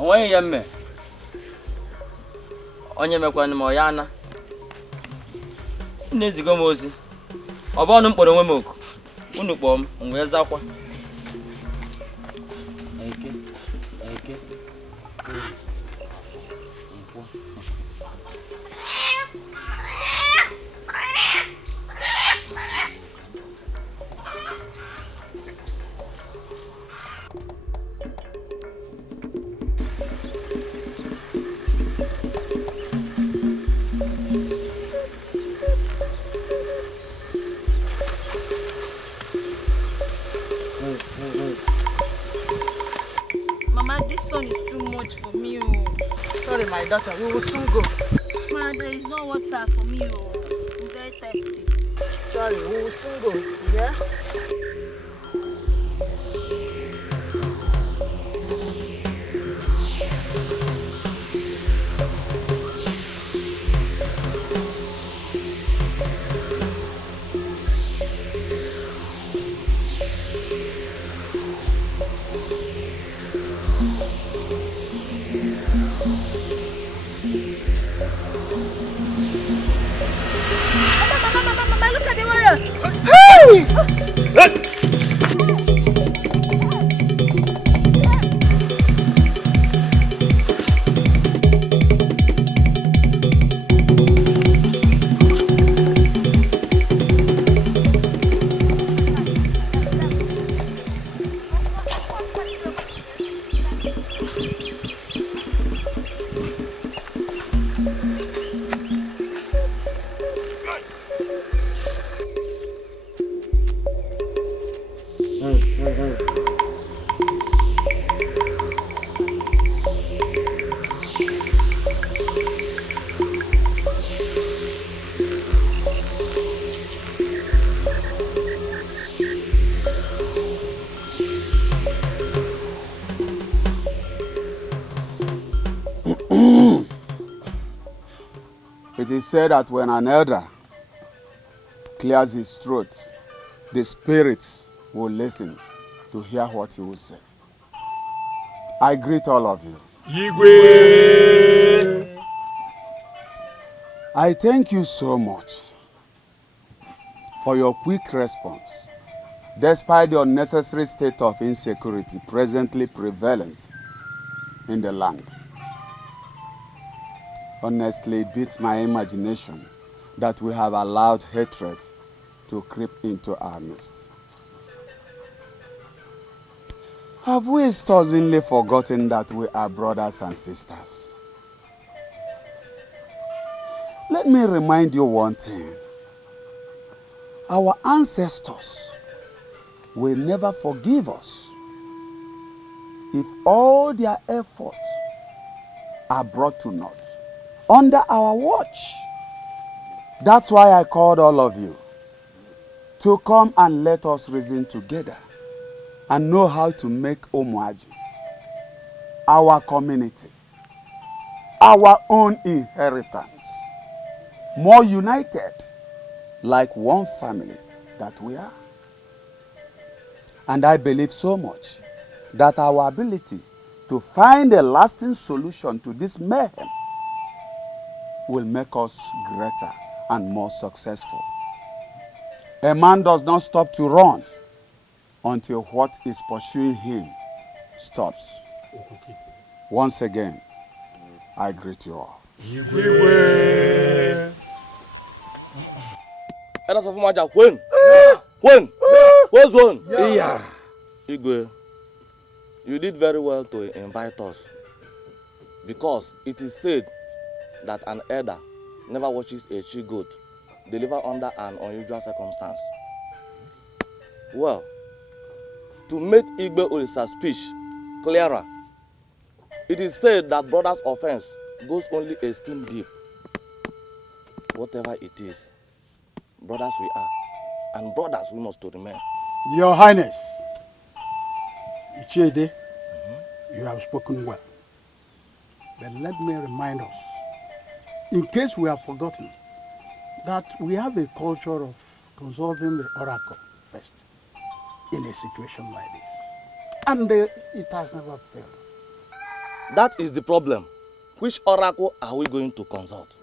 Onye yemme. Onye mekwana m oyana. Nezigo m ozi. Ọ bụ ọnụ mkpọrọ onwe m oku. Unu kpọọ m wee zakwa. Eke. Mama, this sun is too much for me. Sorry, my daughter, we will soon go. Ma, there is no water for me. I'm very thirsty. Sorry, we will soon go. Yeah? Mama, look at the warriors! Hey! It is said that when an elder clears his throat, the spirits will listen to hear what he will say. I greet all of you. Igwe! I thank you so much for your quick response, despite the unnecessary state of insecurity presently prevalent in the land. Honestly, it beats my imagination that we have allowed hatred to creep into our midst. Have we suddenly forgotten that we are brothers and sisters? Let me remind you one thing. Our ancestors will never forgive us if all their efforts are brought to naught under our watch. That's why I called all of you to come and let us reason together and know how to make Umuaji, our community, our own inheritance, more united like one family that we are. And I believe so much that our ability to find a lasting solution to this mayhem will make us greater and more successful. A man does not stop to run until what is pursuing him stops. Once again, I greet you all. Igwe! Elders of Umaja, when? Who's one? Yeah. Igwe, you did very well to invite us, because it is said that an elder never watches a she-goat deliver under an unusual circumstance. Well, to make Igbe Olisa's speech clearer, it is said that brother's offense goes only a skin deep. Whatever it is, brothers we are, and brothers we must to remain. Your Highness, Ichede, you have spoken well. But let me remind us, in case we have forgotten, that we have a culture of consulting the oracle first in a situation like this. And it has never failed. That is the problem. Which oracle are we going to consult?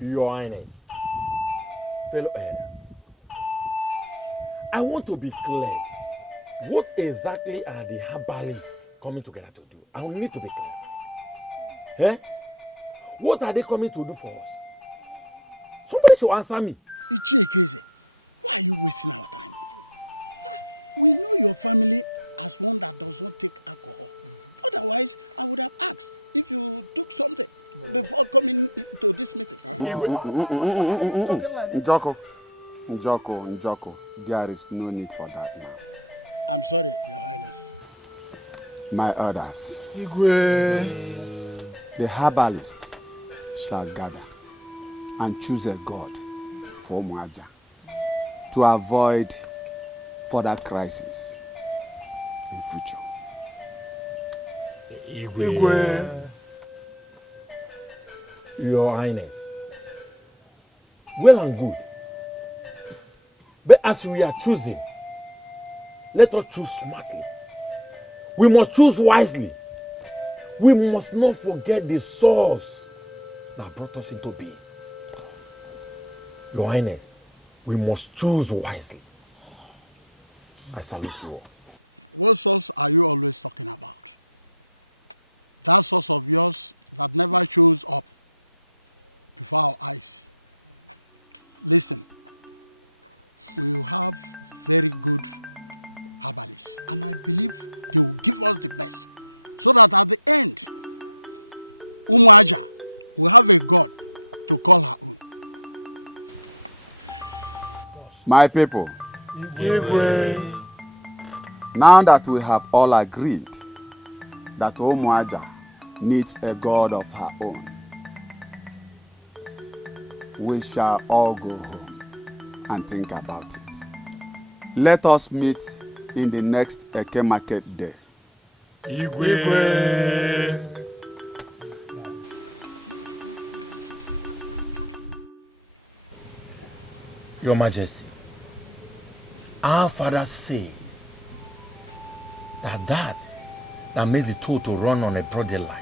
Your Highness, fellow elders, I want to be clear. What exactly are the herbalists coming together to do? I need to be clear. Eh? What are they coming to do for us? Somebody should answer me. Njoko, there is no need for that now. My orders. The herbalist shall gather and choose a god for Umuaja to avoid further crisis in future. Your Highness, well and good. But as we are choosing, let us choose smartly. We must choose wisely. We must not forget the source that brought us into being. Your Highness, we must choose wisely. I salute you all. My people, now that we have all agreed that Umuaja needs a god of her own, we shall all go home and think about it. Let us meet in the next Eke Market Day. Your Majesty, our father says that made the tool to run on a broader light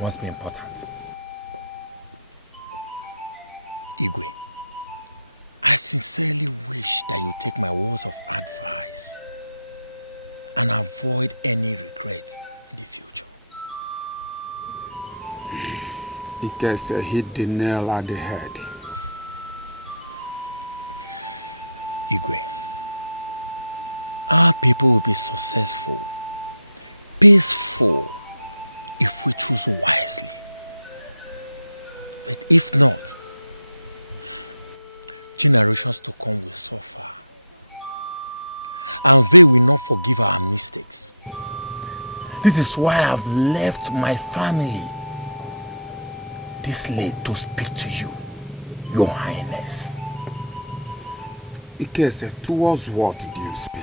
must be important. Ikese hit the nail at the head. This is why I've left my family this late to speak to you, Your Highness. Ikese, towards what do you speak?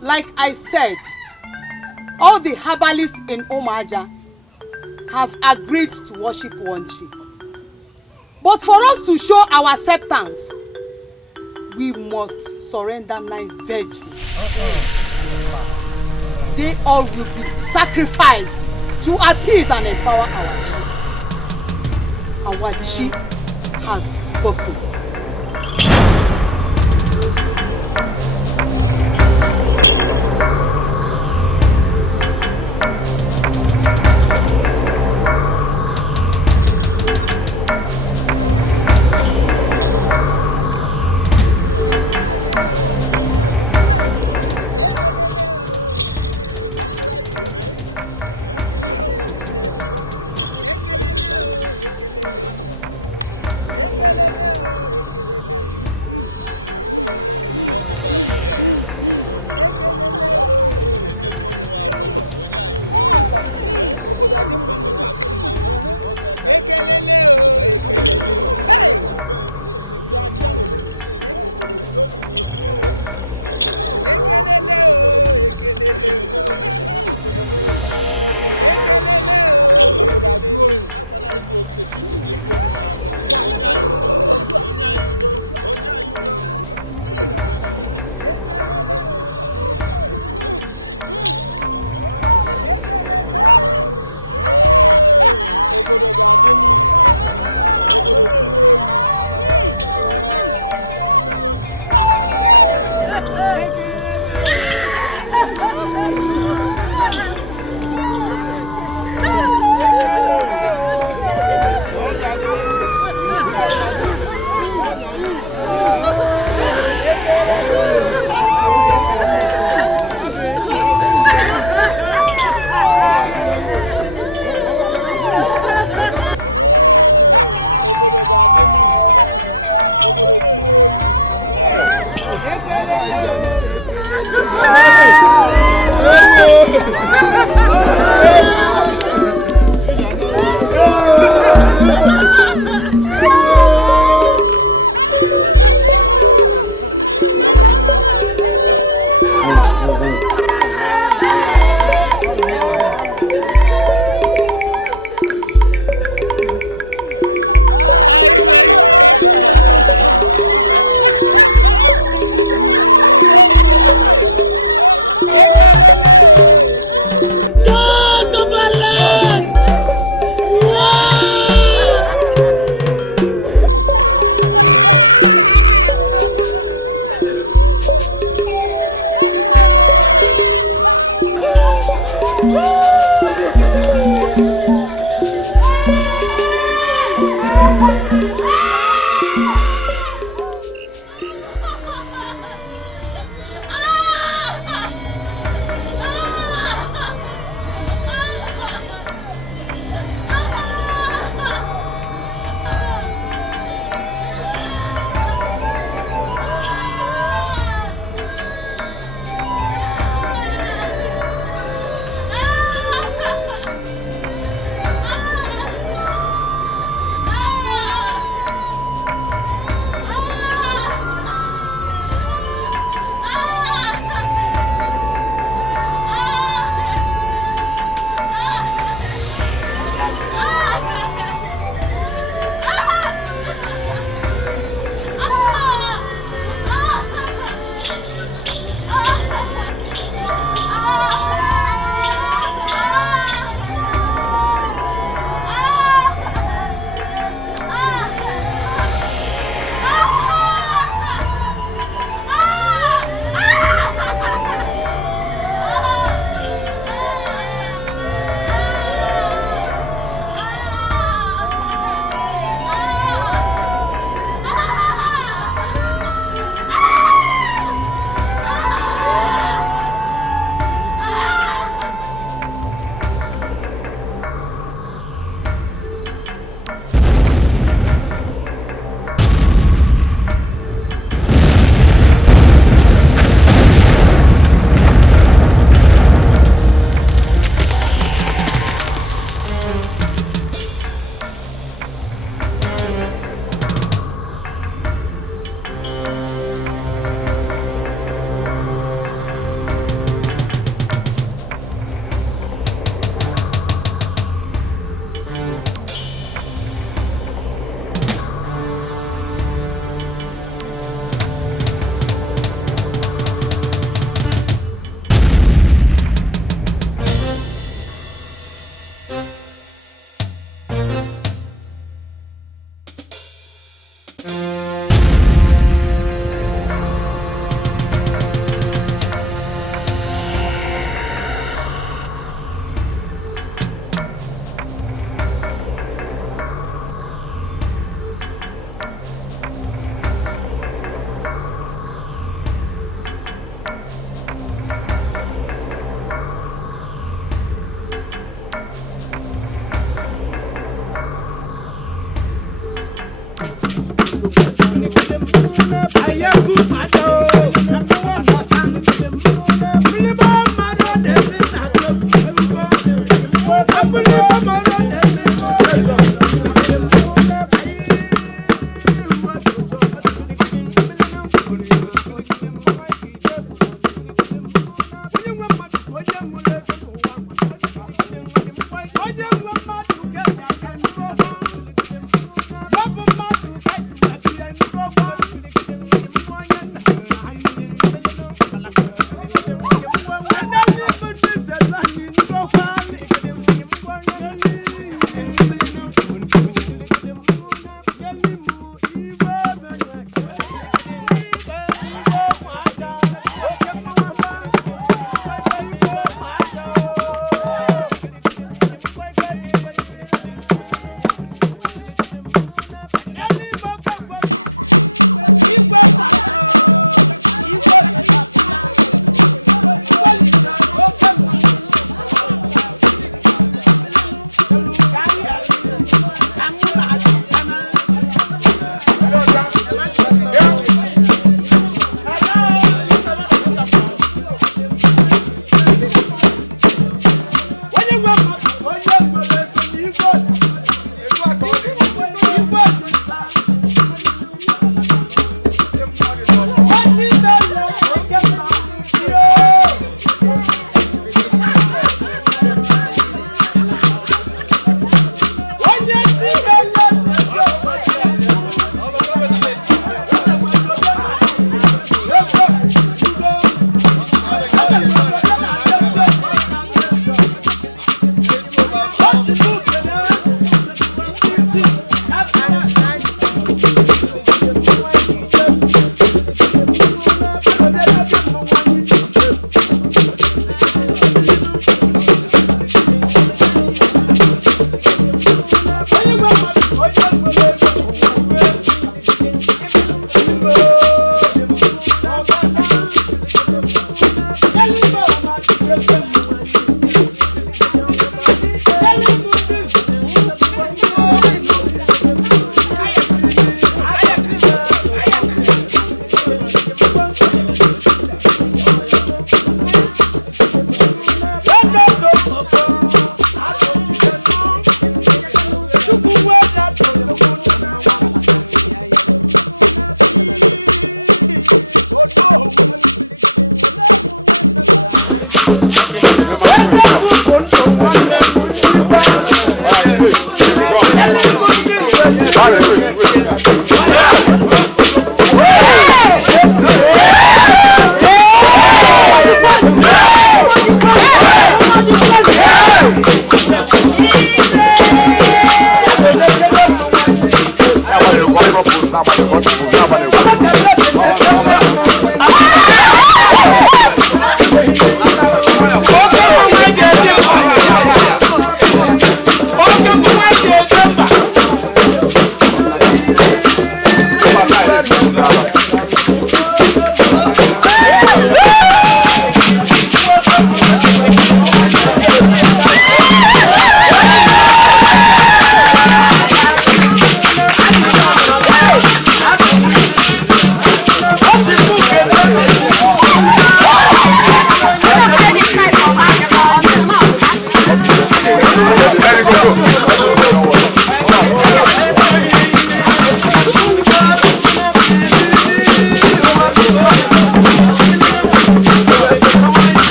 Like I said, all the herbalists in Omaja have agreed to worship Wanchi. But for us to show our acceptance, we must surrender 9 virgins. They all will be sacrificed to appease and empower our chief. Our chief has spoken.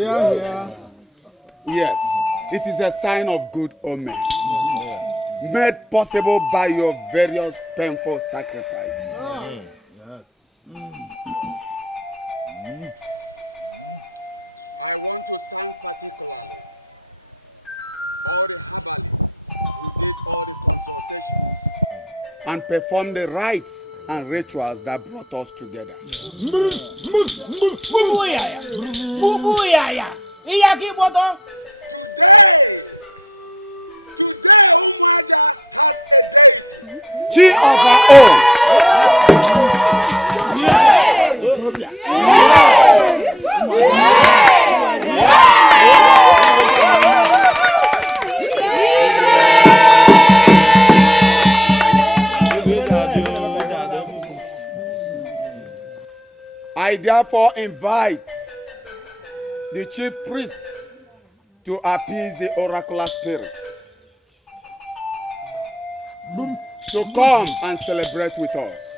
Yes, it is a sign of good omen, made possible by your various painful sacrifices. And perform the rites and rituals that brought us together. Chi of our own. I therefore invite the chief priest to appease the oracular spirit to come and celebrate with us.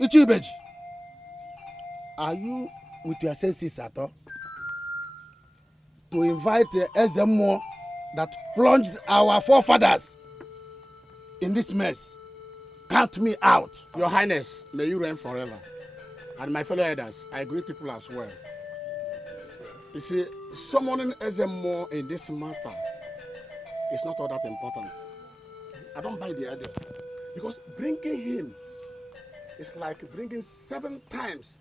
Ichibeji, are you with your senses at all? To invite the Ezemo that plunged our forefathers in this mess. Count me out. Your Highness, may you reign forever. And my fellow elders, I greet people as well. You see, summoning Ezemo in this matter is not all that important. I don't buy the idea. Because bringing him is like bringing 7 times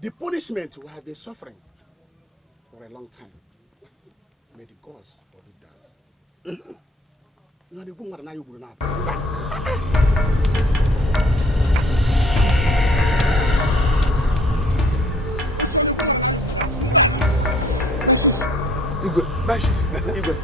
the punishment we have been suffering for a long time. May the gods forbid that. Igwe.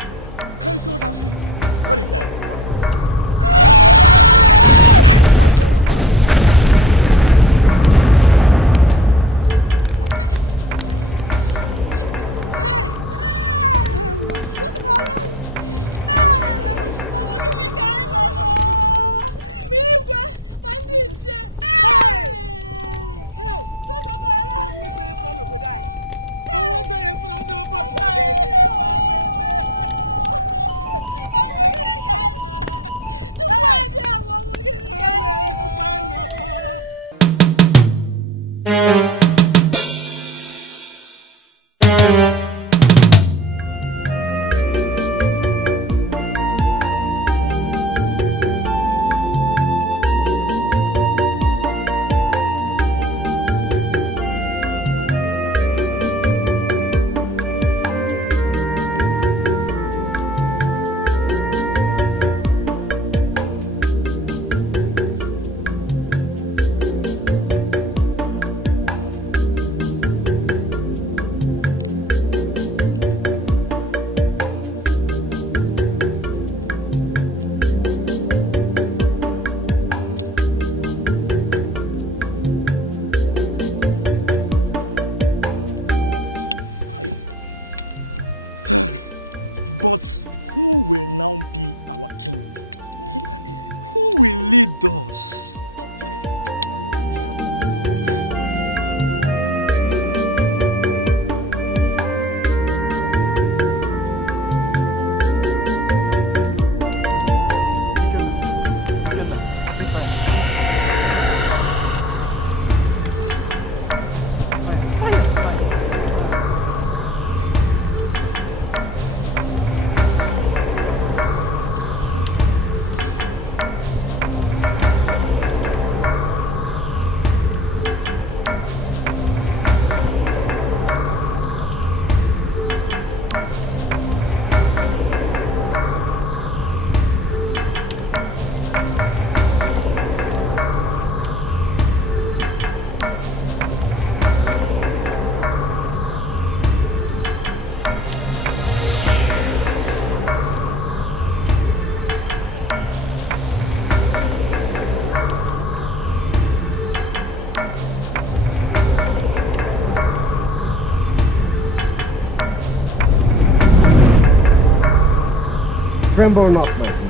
Tremble not, my people.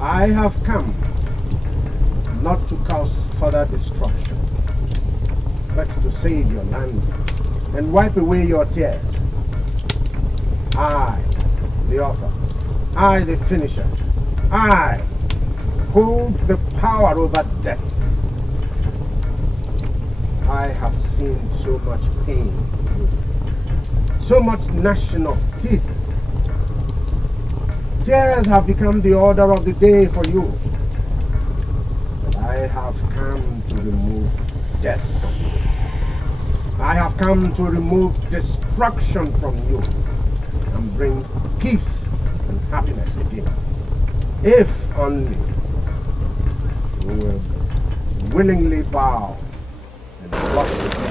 I have come not to cause further destruction, but to save your land and wipe away your tears. I, the author, I, the finisher, I hold the power over death. I have seen so much pain, so much gnashing of teeth. Tears have become the order of the day for you. But I have come to remove death from you. I have come to remove destruction from you and bring peace and happiness again. If only you will willingly bow and worship me.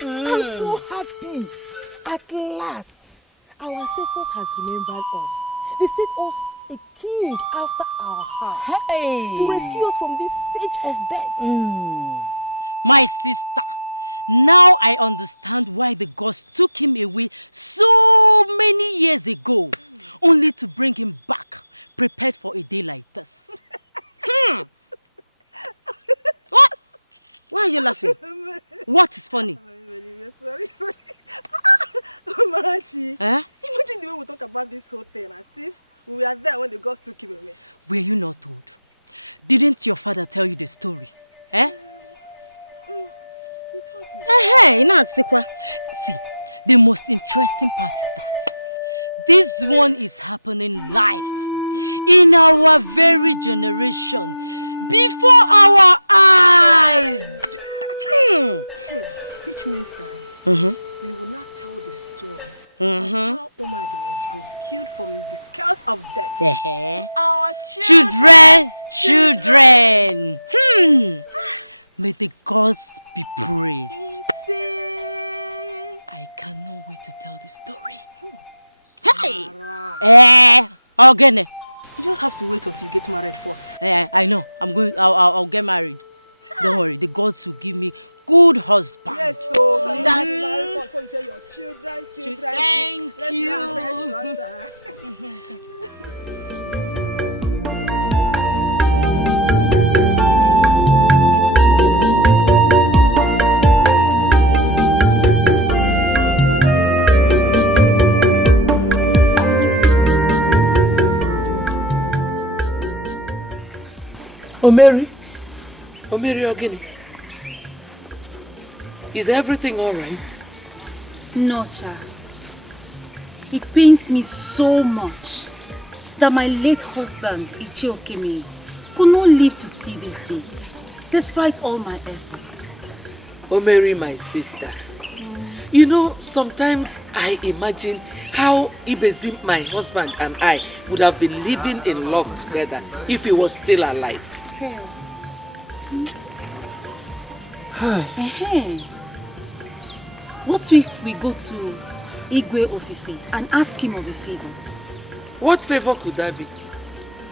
I'm so happy. At last, our ancestors has remembered us. They set us a king after our hearts to rescue us from this siege of death. Omeri Ogini, is everything all right? No, Cha. It pains me so much that my late husband, Ichie Okemi, could not live to see this day, despite all my efforts. Omeri, my sister, you know, sometimes I imagine how Ibezim, my husband, and I would have been living in love together if he was still alive. What if we go to Igwe Ofife and ask him of a favor? What favor could that be?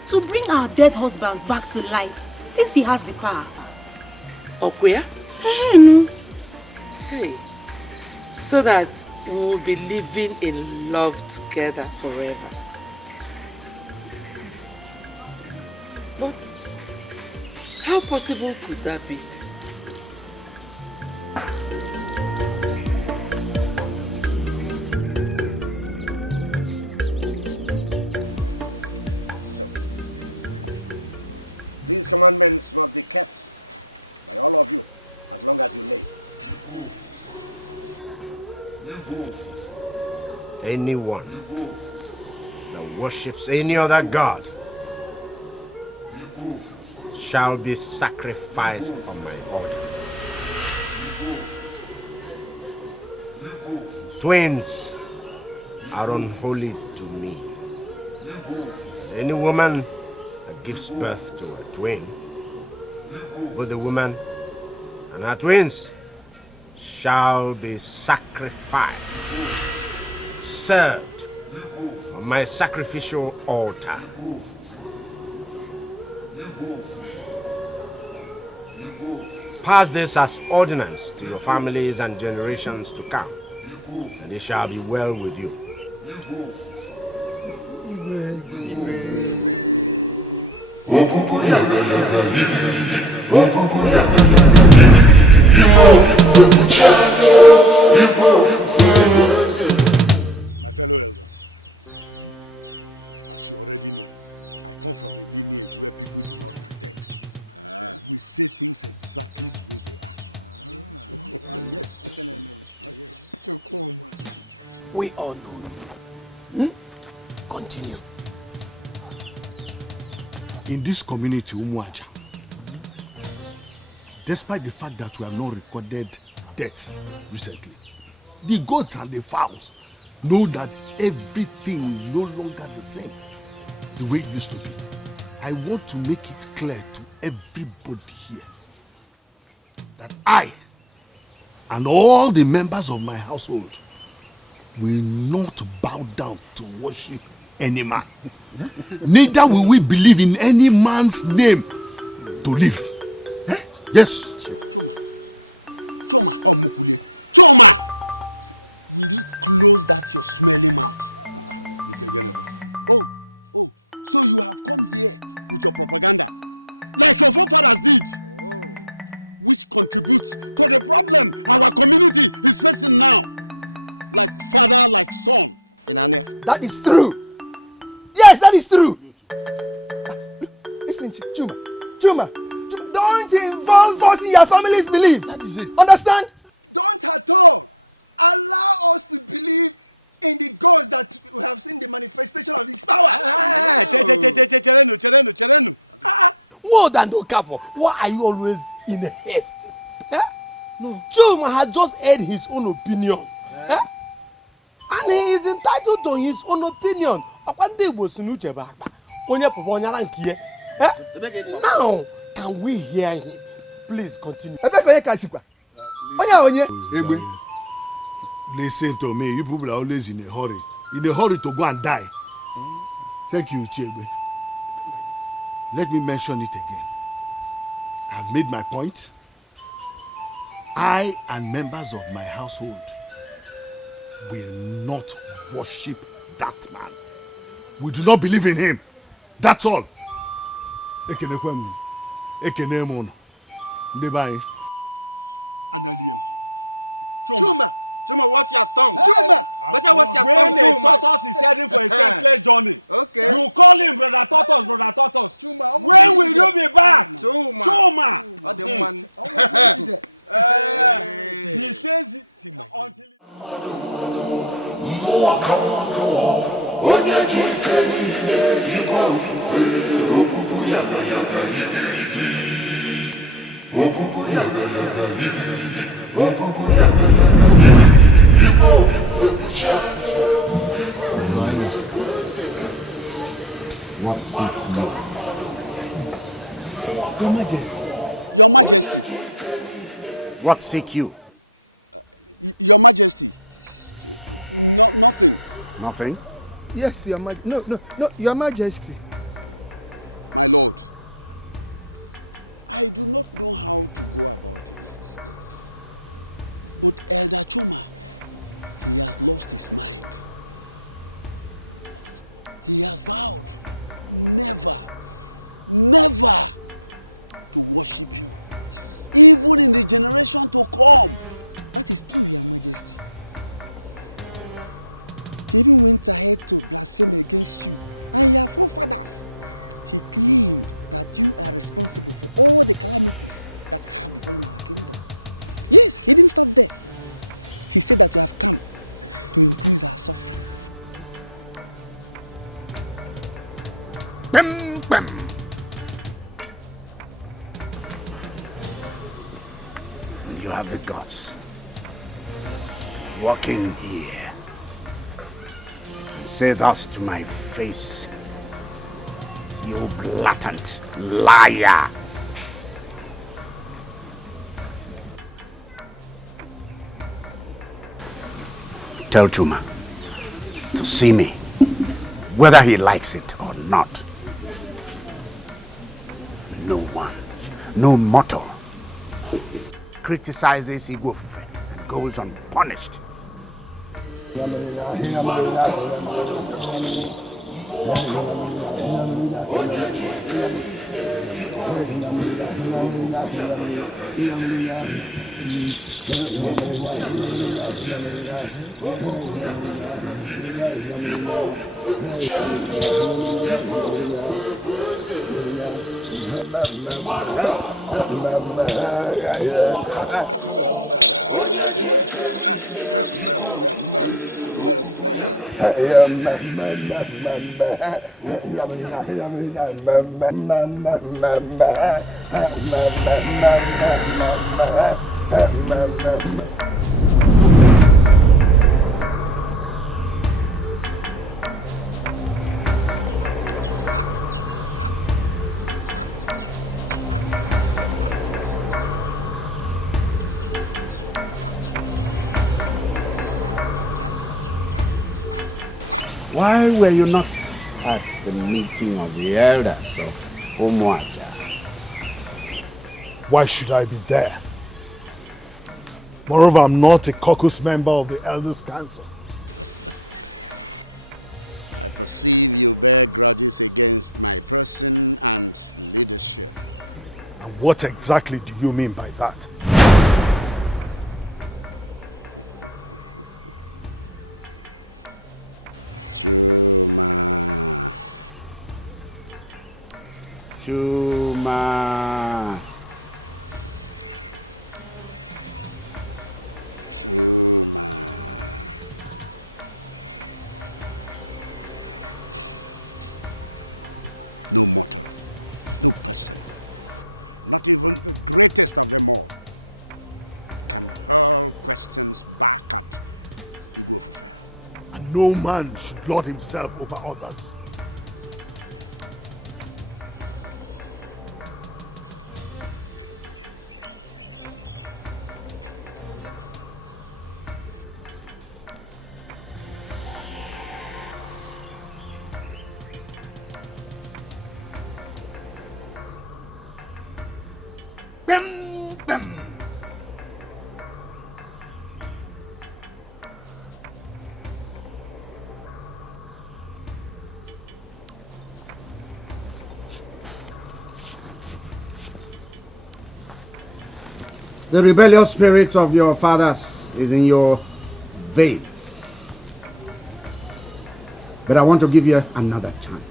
To bring our dead husbands back to life, since he has the power. Okwea? No. Hey, so that we will be living in love together forever. But how possible could that be? Anyone that worships any other god shall be sacrificed on my altar. Twins are unholy to me. Any woman that gives birth to a twin, both the woman and her twins shall be sacrificed, served on my sacrificial altar. Pass this as ordinance to your families and generations to come, and it shall be well with you. We all know. Continue. In this community, Umuaja, despite the fact that we have not recorded deaths recently, the goats and the fowls know that everything is no longer the same the way it used to be. I want to make it clear to everybody here that I and all the members of my household will not bow down to worship any man. Neither will we believe in any man's name to live. Yes. That is true. Yes, that is true. Listen, Chuma, don't involve us in your family's belief. That is it. Understand? More than Okafor, why are you always in a haste? Eh? No. Chuma has just heard his own opinion. Eh? And he is entitled to his own opinion. Now, can we hear him? Please continue. Listen to me. You people are always in a hurry. In a hurry to go and die. Thank you, Chegbe. Let me mention it again. I've made my point. I and members of my household will not worship that man. We do not believe in him. That's all. What seek you? Your Majesty. What seek you? Nothing? Yes, Your Majesty. No, Your Majesty. Bim, bim. You have the guts to walk in here and say thus to my face, you blatant liar. Tell Chuma to see me, whether he likes it or not. No one, no mortal, criticizes Igbofufe and goes unpunished. Why were you not at the meeting of the elders of Umuaja? Why should I be there? Moreover, I'm not a caucus member of the Elders Council. And what exactly do you mean by that? Chuma. And no man should lord himself over others. The rebellious spirit of your fathers is in your vein. But I want to give you another chance.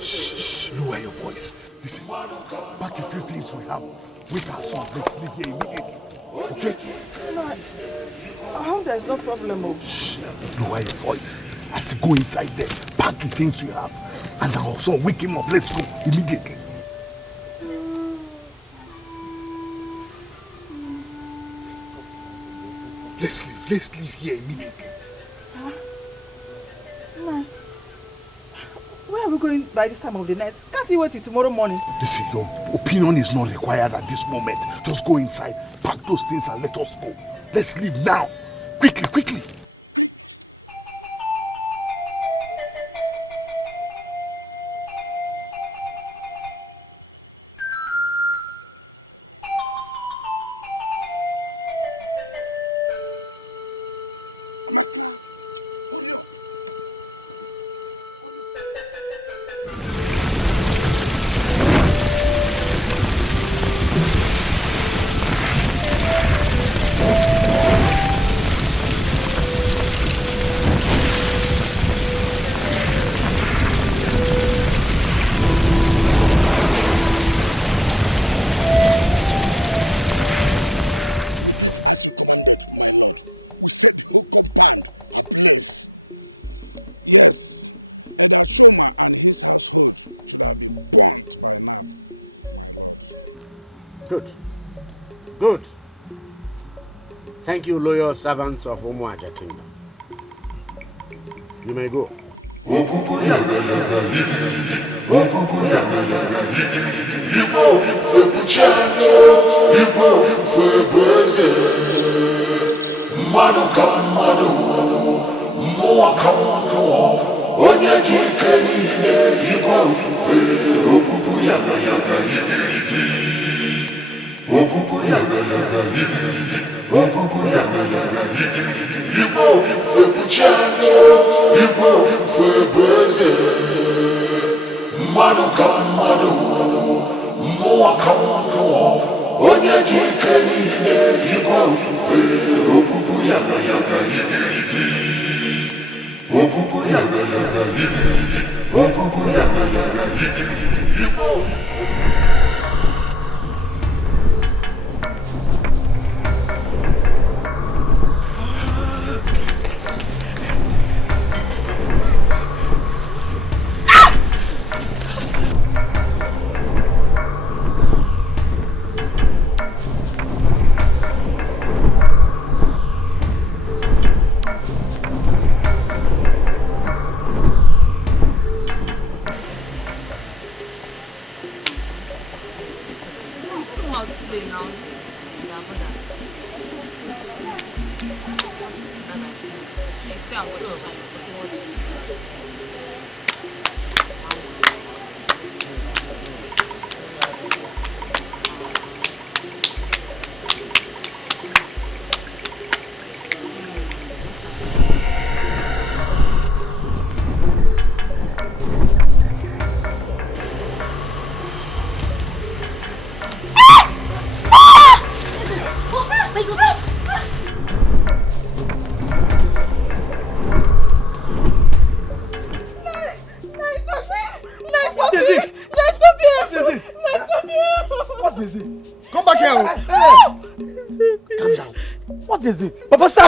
Shh, lower your voice. Listen, pack a few things we have. Wake our son, let's leave here immediately. Okay? No, I hope there's no problem. Shh, lower your voice. I say go inside there, pack the things you have. And our son, wake him up, let's go immediately. Let's leave here immediately. Where are we going by this time of the night? Can't you wait till tomorrow morning? Listen, your opinion is not required at this moment. Just go inside, pack those things and let us go. Let's leave now. Quickly, quickly. Good. Good. Thank you, loyal servants of Umuaja Kingdom. You may go.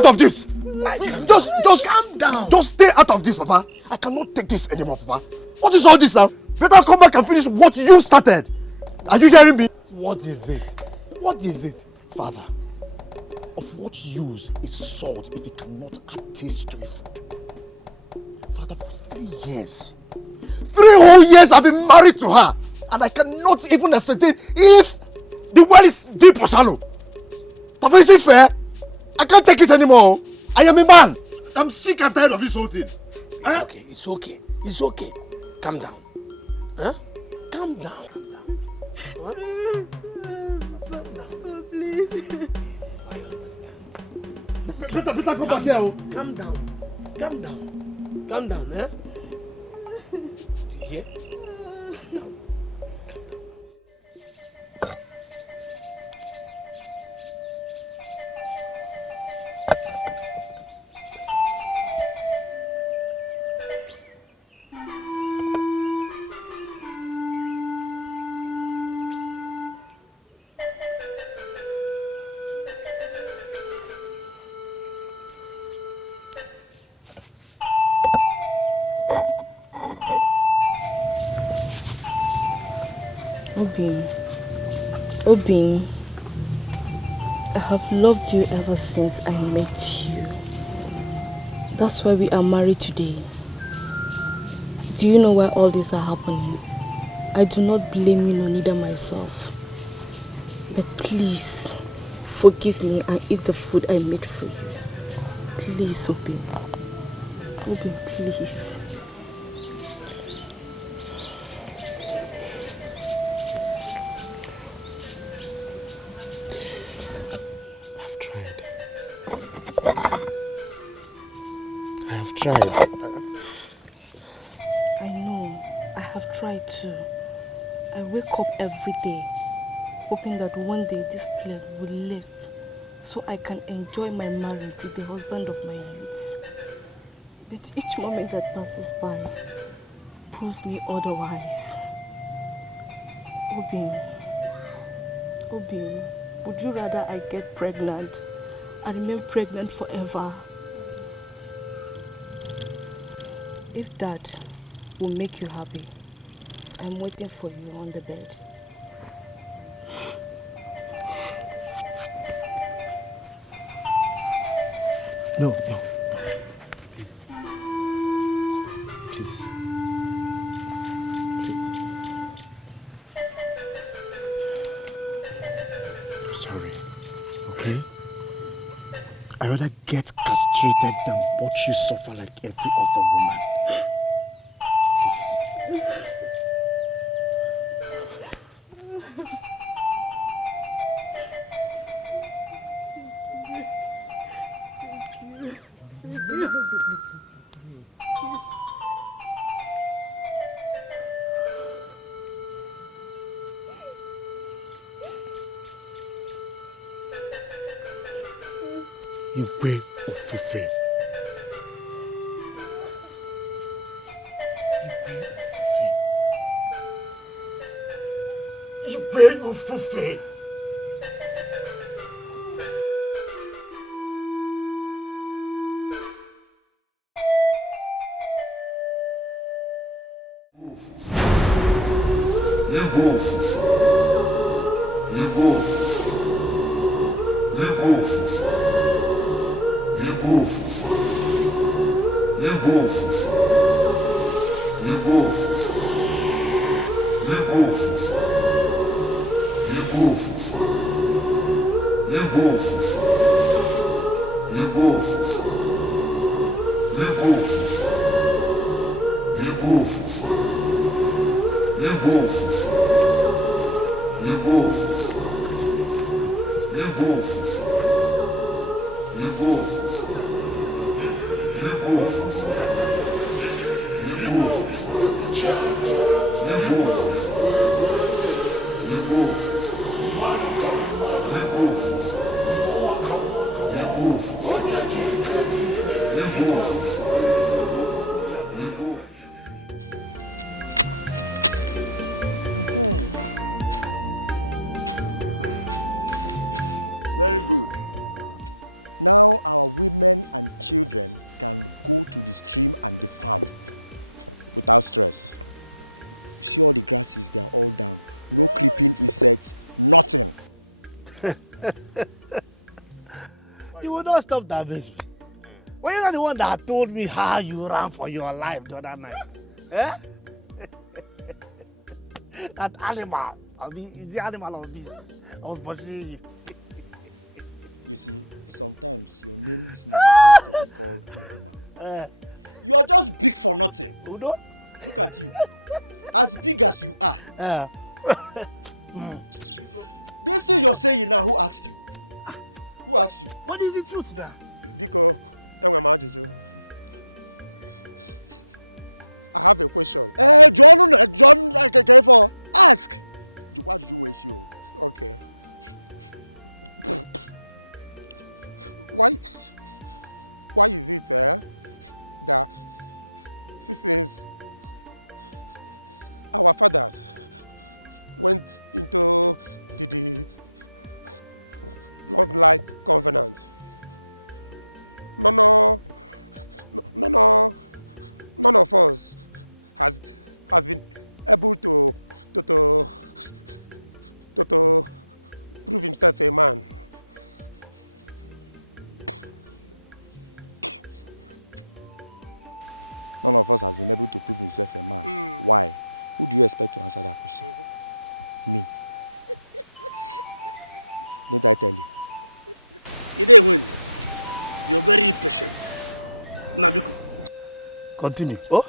Of this. Just calm down. Just stay out of this, Papa. I cannot take this anymore, Papa. What is all this now? Better come back and finish what you started. Are you hearing me? What is it? What is it? Father, of what use is salt if it cannot add taste to a food? Father, for 3 years, 3 whole years I've been married to her, and I cannot even ascertain if the well is deep or shallow. Papa, is it fair? I can't take it anymore. I am a man. I'm sick and tired of this whole thing. It's okay. It's okay. It's okay. Calm down. Huh? Calm down. What? Please. I understand. Better go back here. Calm down. Calm down. Calm down, eh? Do you hear? Calm down. Obin, I have loved you ever since I met you. That's why we are married today. Do you know why all this are happening? I do not blame you, nor neither myself. But please, forgive me and eat the food I made for you. Please, Obi. Obi, please. I've tried. I have tried. I know. I have tried too. I wake up every day hoping that one day this plague will lift so I can enjoy my marriage with the husband of my youth. But each moment that passes by proves me otherwise. Obi, would you rather I get pregnant and remain pregnant forever? If that will make you happy, I'm waiting for you on the bed. No. Please. Please. I'm sorry. Okay? I'd rather get castrated than watch you suffer like every other woman. Please. Igwe ofufe. Igwe ofufe. You will not stop that, baby. Well, you're not the one that told me how you ran for your life the other night. Eh? That animal, is the animal of beast. I was pursuing you. But just speak for nothing. You know? As big as you are. This thing you're saying now, who asked you? Who asked you? What is the truth now? Continue. Oh?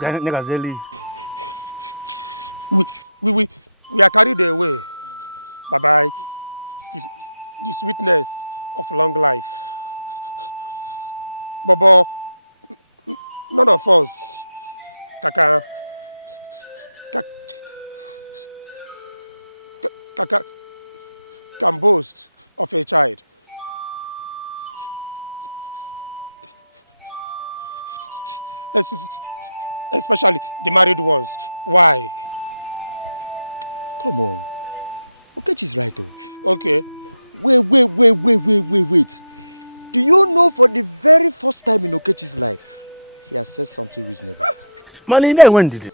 Negazeli. Money there when did it?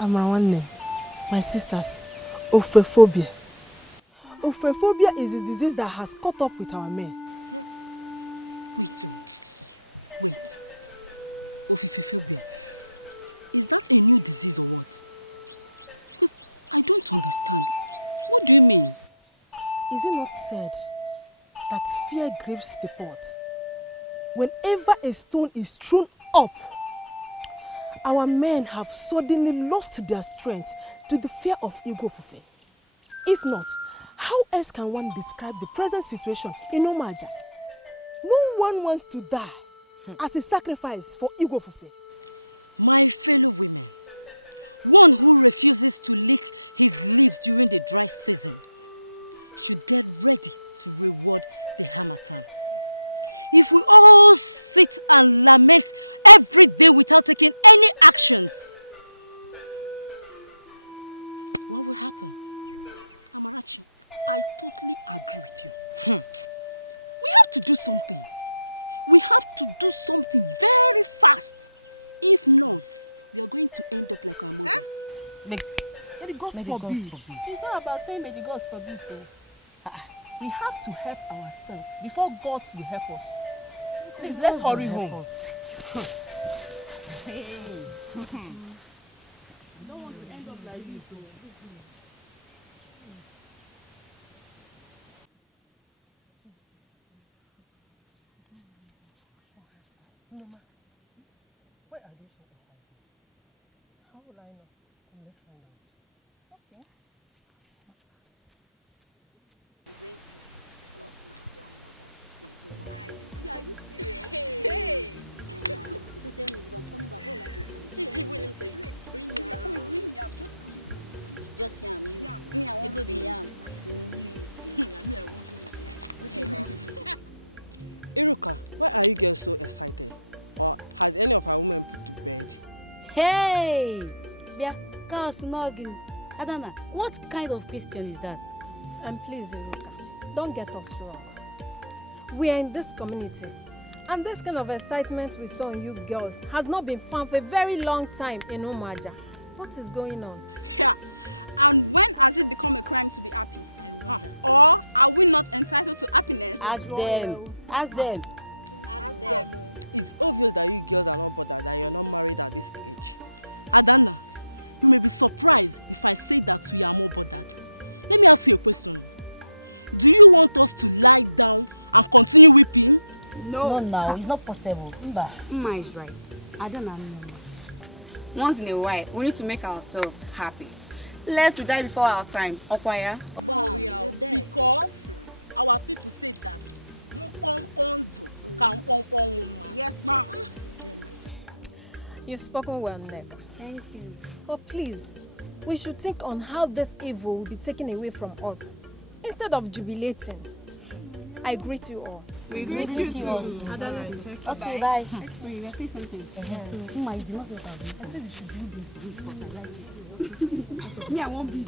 Amawanne, my sisters, ophiophobia. Ophiophobia is a disease that has caught up with our men. Is it not said that fear grips the pot? Whenever a stone is thrown up, our men have suddenly lost their strength to the fear of Igbofufe. If not, how else can one describe the present situation in Omaja? No one wants to die as a sacrifice for Igbofufe. May the gods forbid. It's not about saying may the gods forbid. We have to help ourselves before God will help us. Please, let's hurry home. Hey. I don't want to end up like this. Noma, why are they so excited? How will I know? Let's find out. Okay. Hey! Adana, what kind of question is that? And please, Iruka, don't get us wrong. We are in this community, and this kind of excitement we saw in you girls has not been found for a very long time in Omaja. What is going on? Ask them. Ask them. No, now it's not possible. Mma is right. I don't know. Once in a while, we need to make ourselves happy. Lest we die before our time. Okwaya. You've spoken well, Nneka. Thank you. But please, we should think on how this evil will be taken away from us, instead of jubilating. I greet you all. We greet you too. Okay, bye. Sorry, you were saying something. Mma, you did not say what I said we should do this for this spot. I like it. Me, I won't be.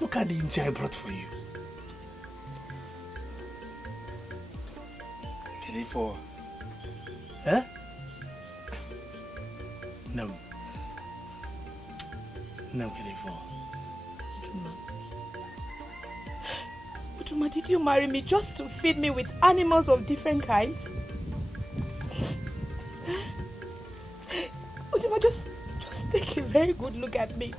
Look at the inti I brought for you. Can it for? Huh? No. No, can it for? Uduma, did you marry me just to feed me with animals of different kinds? Uduma, just take a very good look at me.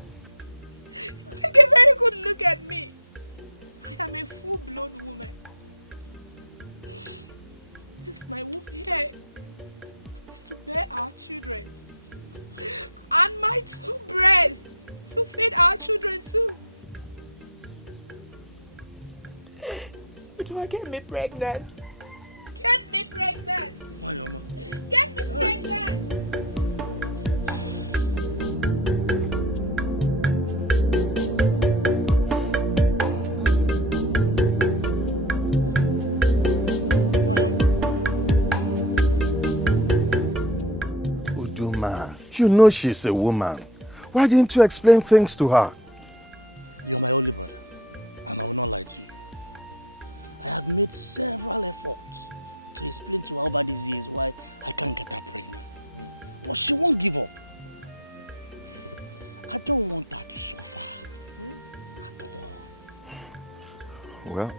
Uduma, get me pregnant. Uduma, you know she's a woman. Why didn't you explain things to her? Well,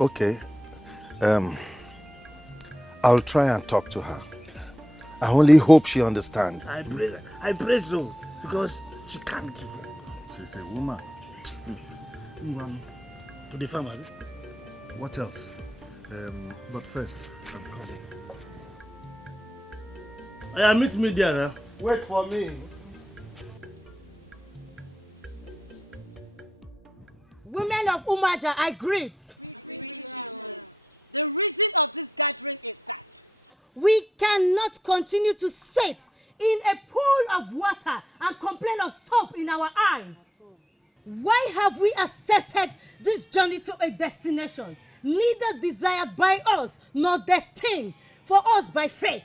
okay. I'll try and talk to her. I only hope she understands. I pray so, because she can't give up. She's a woman. To the farmer. What else? But first, I'm coming. Meet me there. Wait for me. Women of Umaja, I greet. We cannot continue to sit in a pool of water and complain of soap in our eyes? Why have we accepted this journey to a destination, neither desired by us nor destined for us by fate?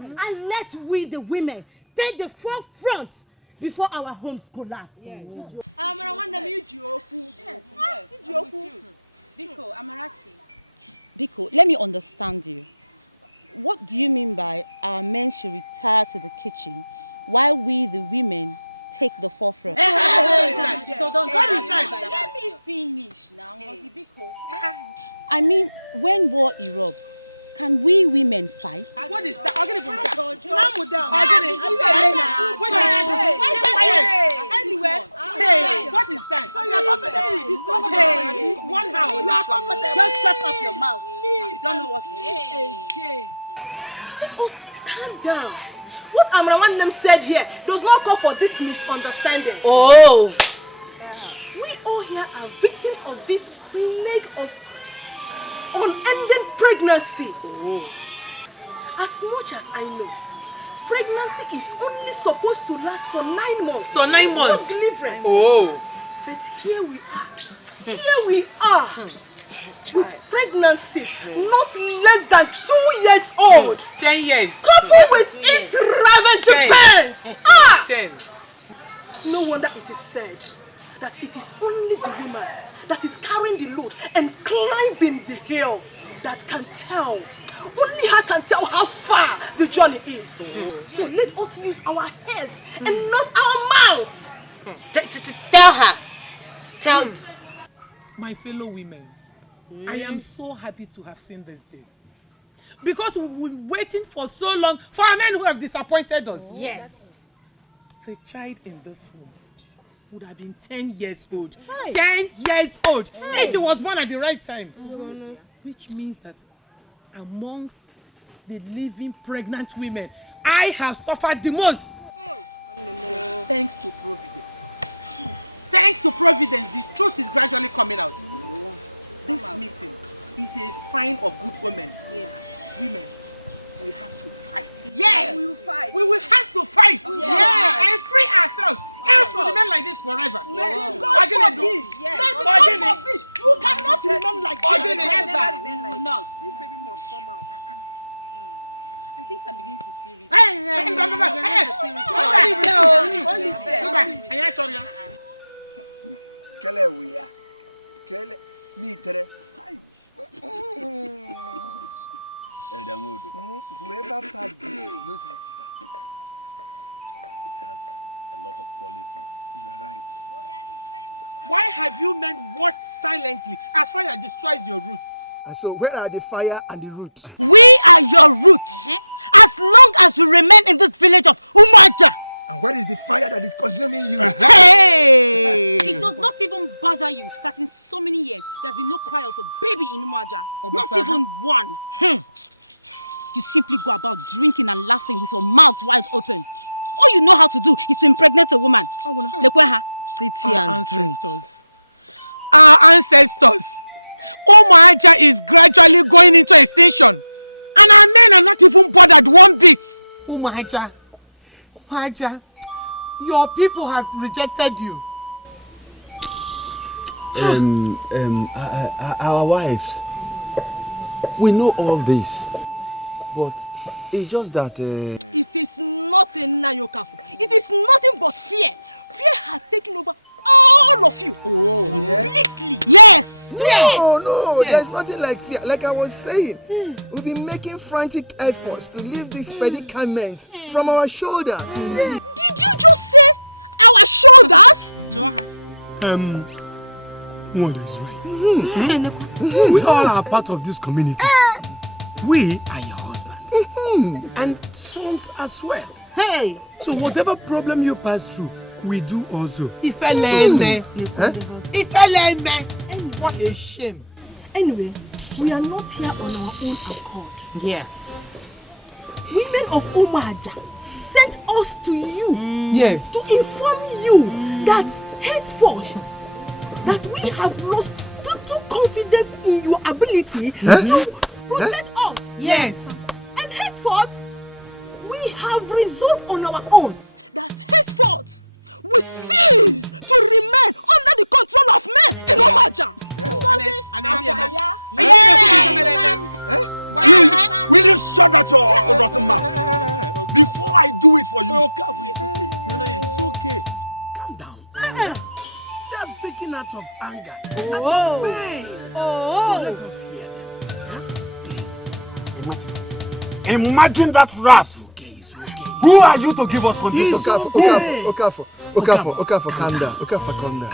And let we, the women, take the forefront before our homes collapse. Yeah. Let us calm down. What Amrawan said here does not call for this misunderstanding. Oh! We all here are victims of this plague of unending pregnancy. Oh. As much as I know, pregnancy is only supposed to last for 9 months. So 9 months? For delivery. Oh. But here we are. Here we are. With pregnancies not less than 2 years old. 10 years. Coupled with its ravaging parents. 10. No wonder it is said that it is only the woman that is carrying the load and climbing the hill that can tell. Only her can tell how far the journey is. So let us use our heads and not our mouths. Tell her. Tell my fellow women, I am so happy to have seen this day. Because we've been waiting for so long for our men who have disappointed us. Yes. The child in this womb would have been 10 years old. 10 years old. If he was born at the right time. Which means that amongst the living pregnant women, I have suffered the most. And so where are the fire and the roots? Umaja, your people have rejected you. Our wives, we know all this, but it's just that No, there's nothing like fear. Like I was saying, we've been making frantic efforts to leave these predicaments from our shoulders. Wanda is right. We all are part of this community. We are your husbands. And sons as well. Hey! So whatever problem you pass through, we do also. Ifeleme. What a shame. Anyway, we are not here on our own accord. Yes. women of Umaja sent us to you yes, to inform you that henceforth that we have lost total confidence in your ability to protect us. yes. And henceforth, we have resolved on our own. Calm down. They're speaking out of anger. Oh. Pain. Oh. So let us hear them. Huh? Please. Imagine that rat. Who are you to give us conditions? Okafor, calm down. Calm down.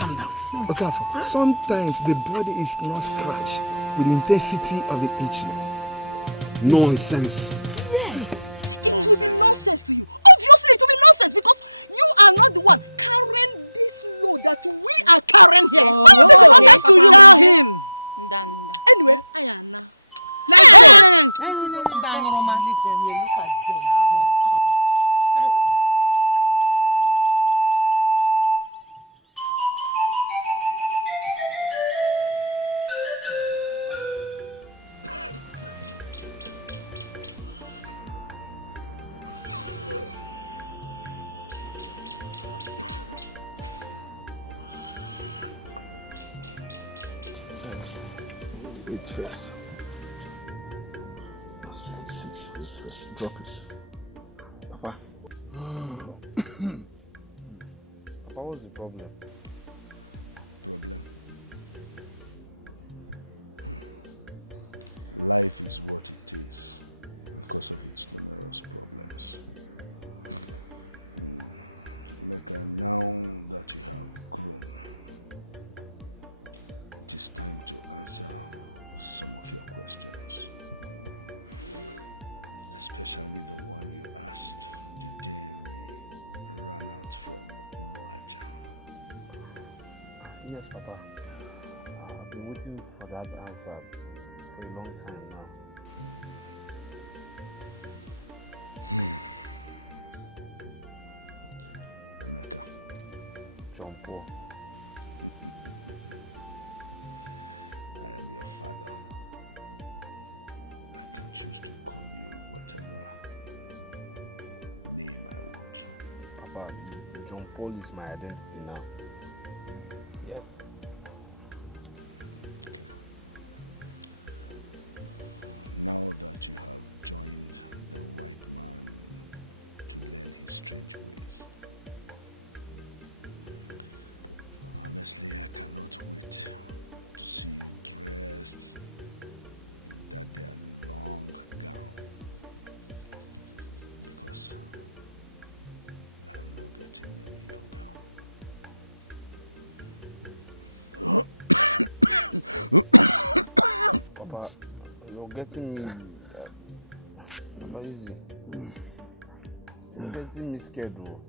Okafor, sometimes the body is not scratched with the intensity of the itching. Nonsense. Yes. Wait first. Wait first. Drop it. Papa. Papa, what's the problem? Yes, Papa. I've been waiting for that answer for a long time now. John Paul. Papa, John Paul is my identity now. Yes. Papa, you're getting me. Papa, easy. You're getting me scared, though.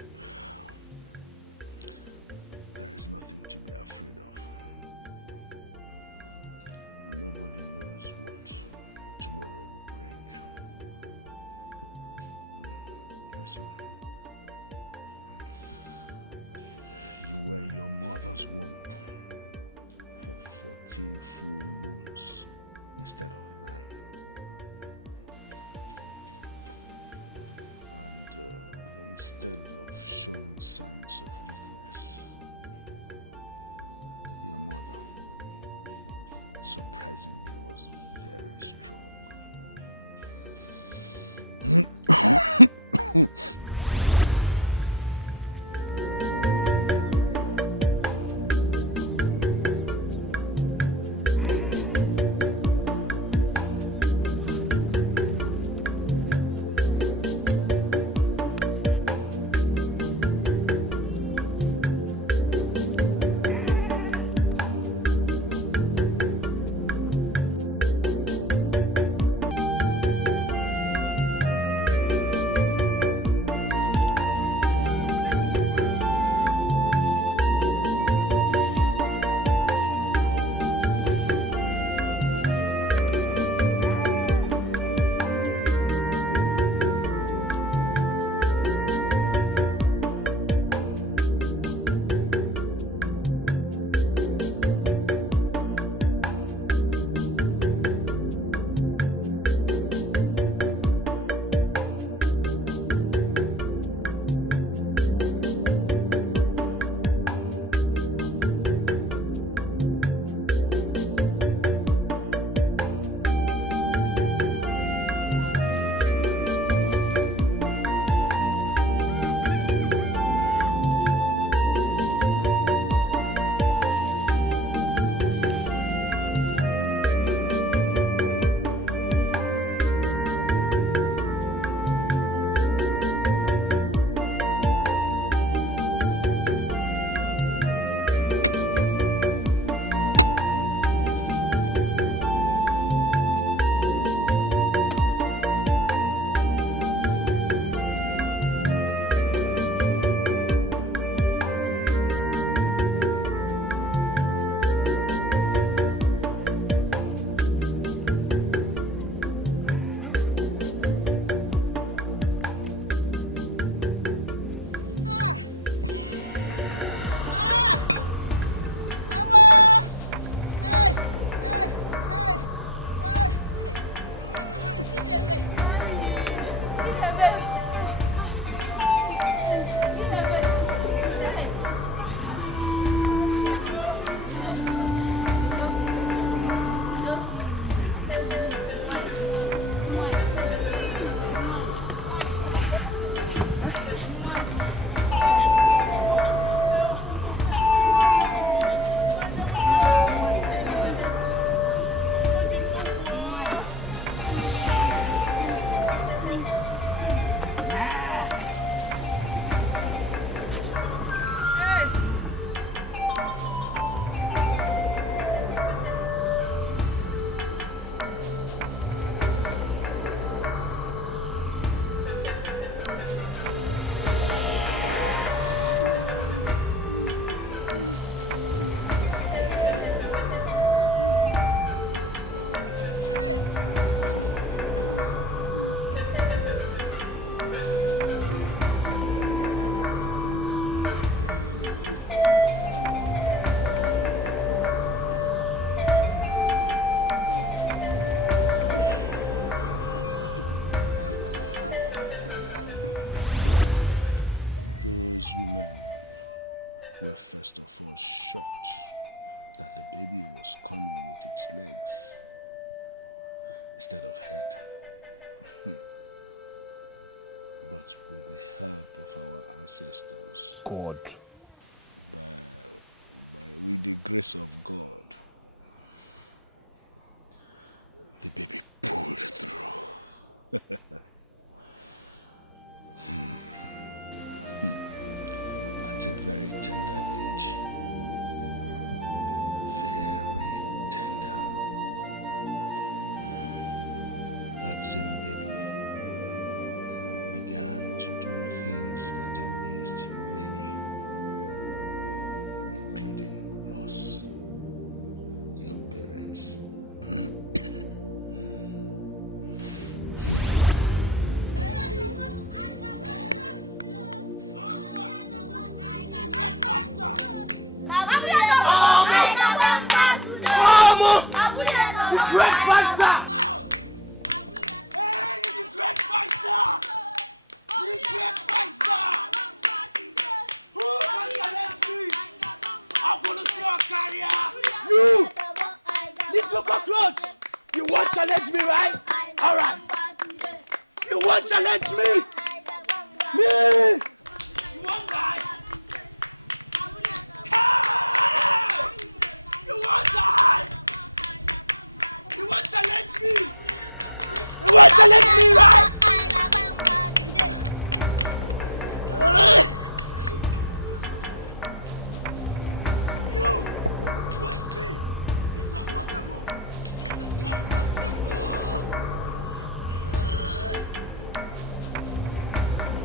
God.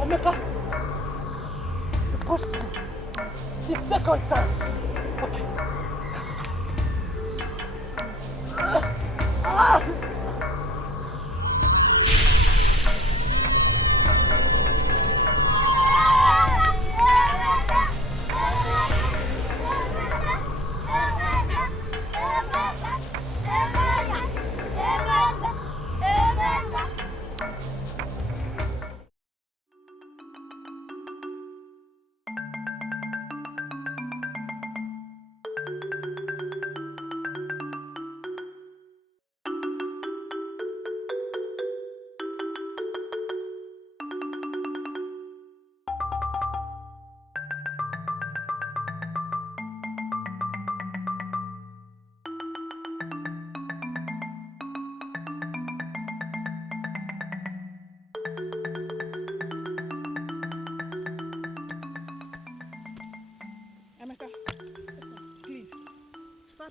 Omeka, the first time, the second time. Okay.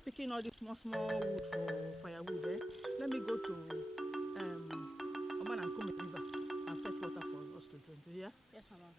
Picking all this small wood for firewood, eh? Let me go to Oman and Kume River and fetch water for us to drink. Yeah? Yes, Mama.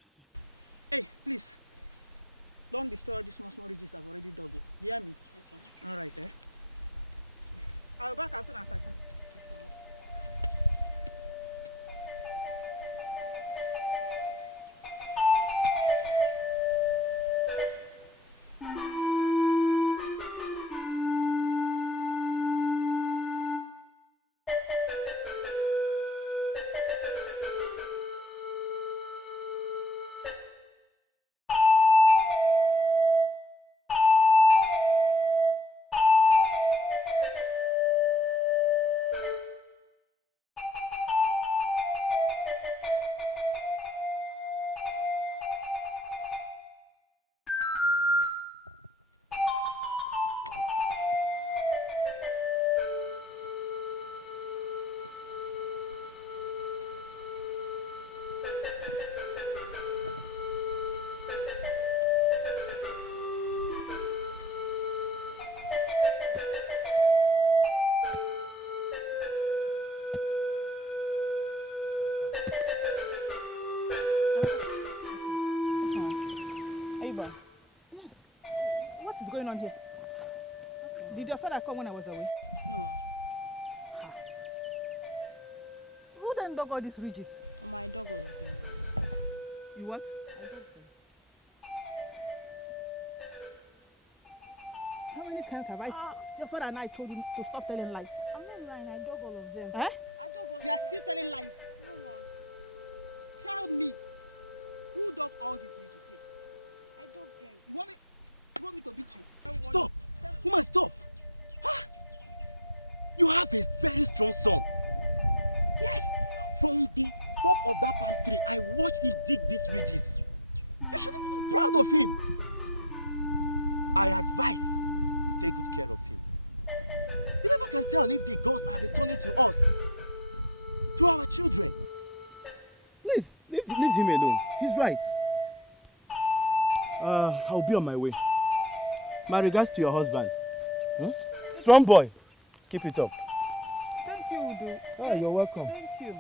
going on here? Did your father come when I was away? Who then dug all these ridges? You what? I dug them. How many times have your father and I told you to stop telling lies? I'm not lying, I dug all of them. Eh? Please, leave him alone. He's right. I'll be on my way. My regards to your husband. Strong boy. Keep it up. Thank you, Udo. Oh, you're welcome. Thank you.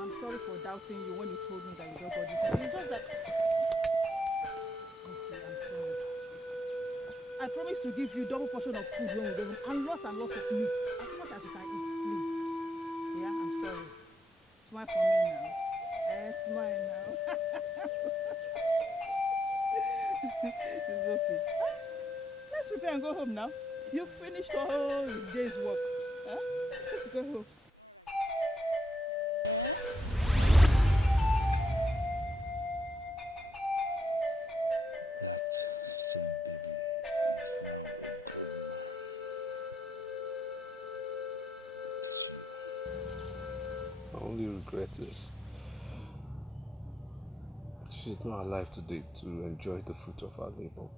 I'm sorry for doubting you when you told me that you don't got this. It's just that. Okay, I'm sorry. I promise to give you double portion of food when we go home and lots of meat. As much as you can eat, please. Yeah, I'm sorry. Smile for me now. Smile now. It's okay. Let's prepare and go home now. You finished all the day's work. Let's go home. My only regret is she's not alive today to enjoy the fruit of our labor.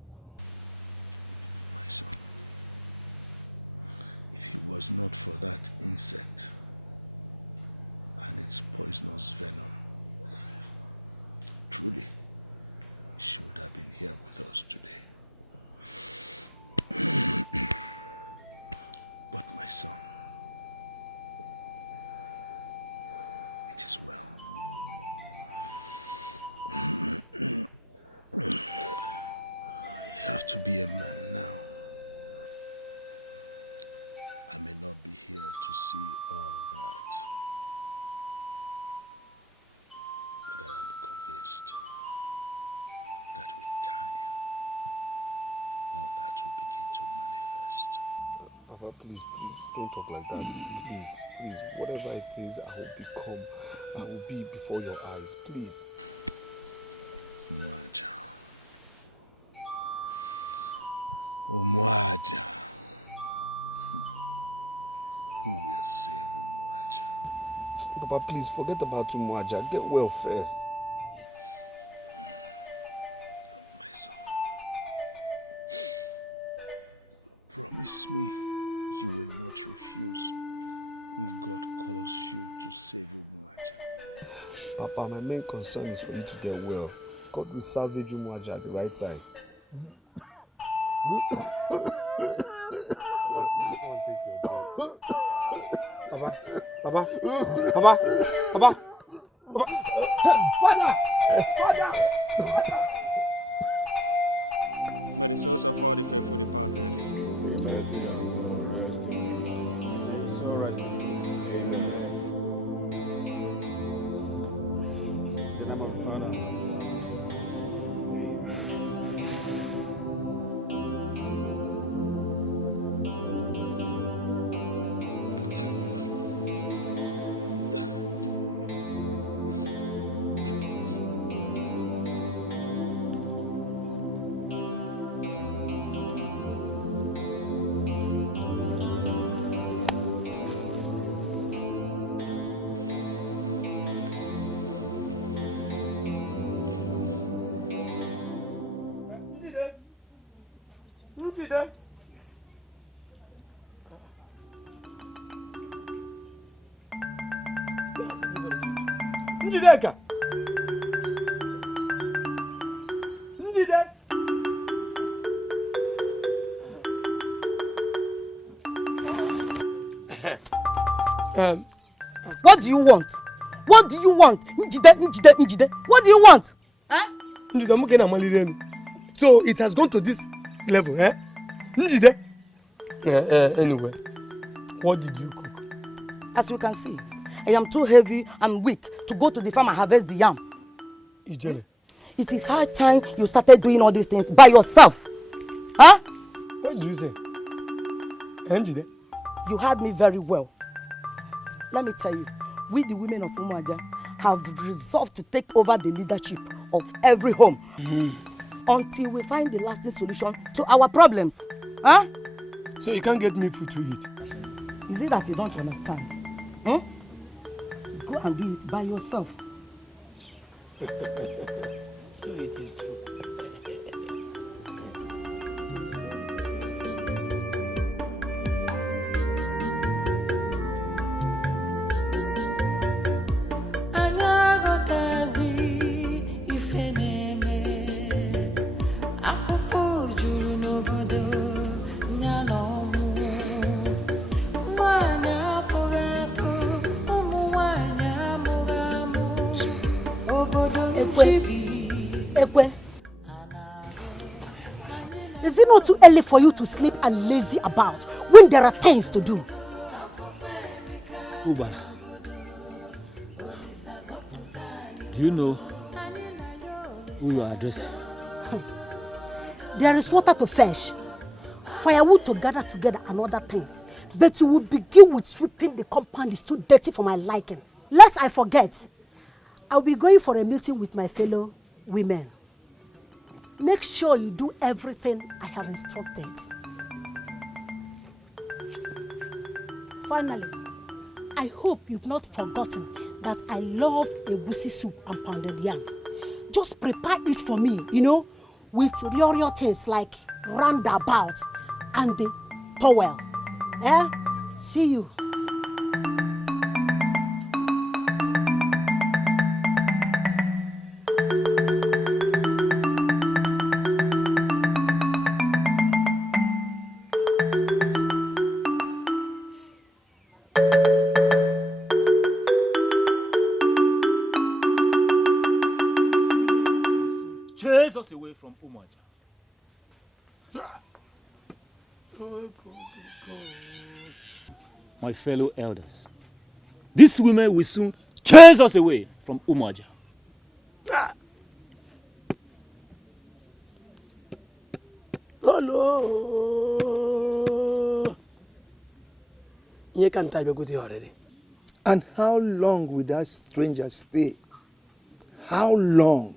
Papa, please, don't talk like that. Please, whatever it is I will become, I will be before your eyes. Please. Papa, please, forget about Umuaja. Get well first. Papa, my main concern is for you to get well. God will salvage Umuaja at the right time. Papa. Father! Mercy, rest in peace. So rest in peace. Amen. In the name of the Father. Njideka! Njide! What do you want? What do you want? Njide. What do you want? Njide, I'm gonna malirenu. So it has gone to this level, eh? Njide. Anyway, what did you cook? As you can see, I am too heavy and weak to go to the farm and harvest the yam. Ijele. It is high time you started doing all these things by yourself. Huh? What did you say? Njide. You heard me very well. Let me tell you, we the women of Umuaja have resolved to take over the leadership of every home until we find the lasting solution to our problems. Huh? So you can't get me food to eat? Is it that you don't understand? Eh? Go and do it by yourself. So it is true. Ekwe. Is it not too early for you to sleep and lazy about when there are things to do? Uba, do you know who you are addressing? There is water to fetch, firewood to gather together and other things. But you will begin with sweeping the compound is too dirty for my liking. Lest I forget, I'll be going for a meeting with my fellow women. Make sure you do everything I have instructed. Finally, I hope you've not forgotten that I love a wusi soup and pounded yam. Just prepare it for me, with real things like roundabout and the towel. See you. Chase us away from Umaja. My fellow elders, these women will soon chase us away from Umaja. Oh no! You can't type a good already. And how long will that stranger stay? How long?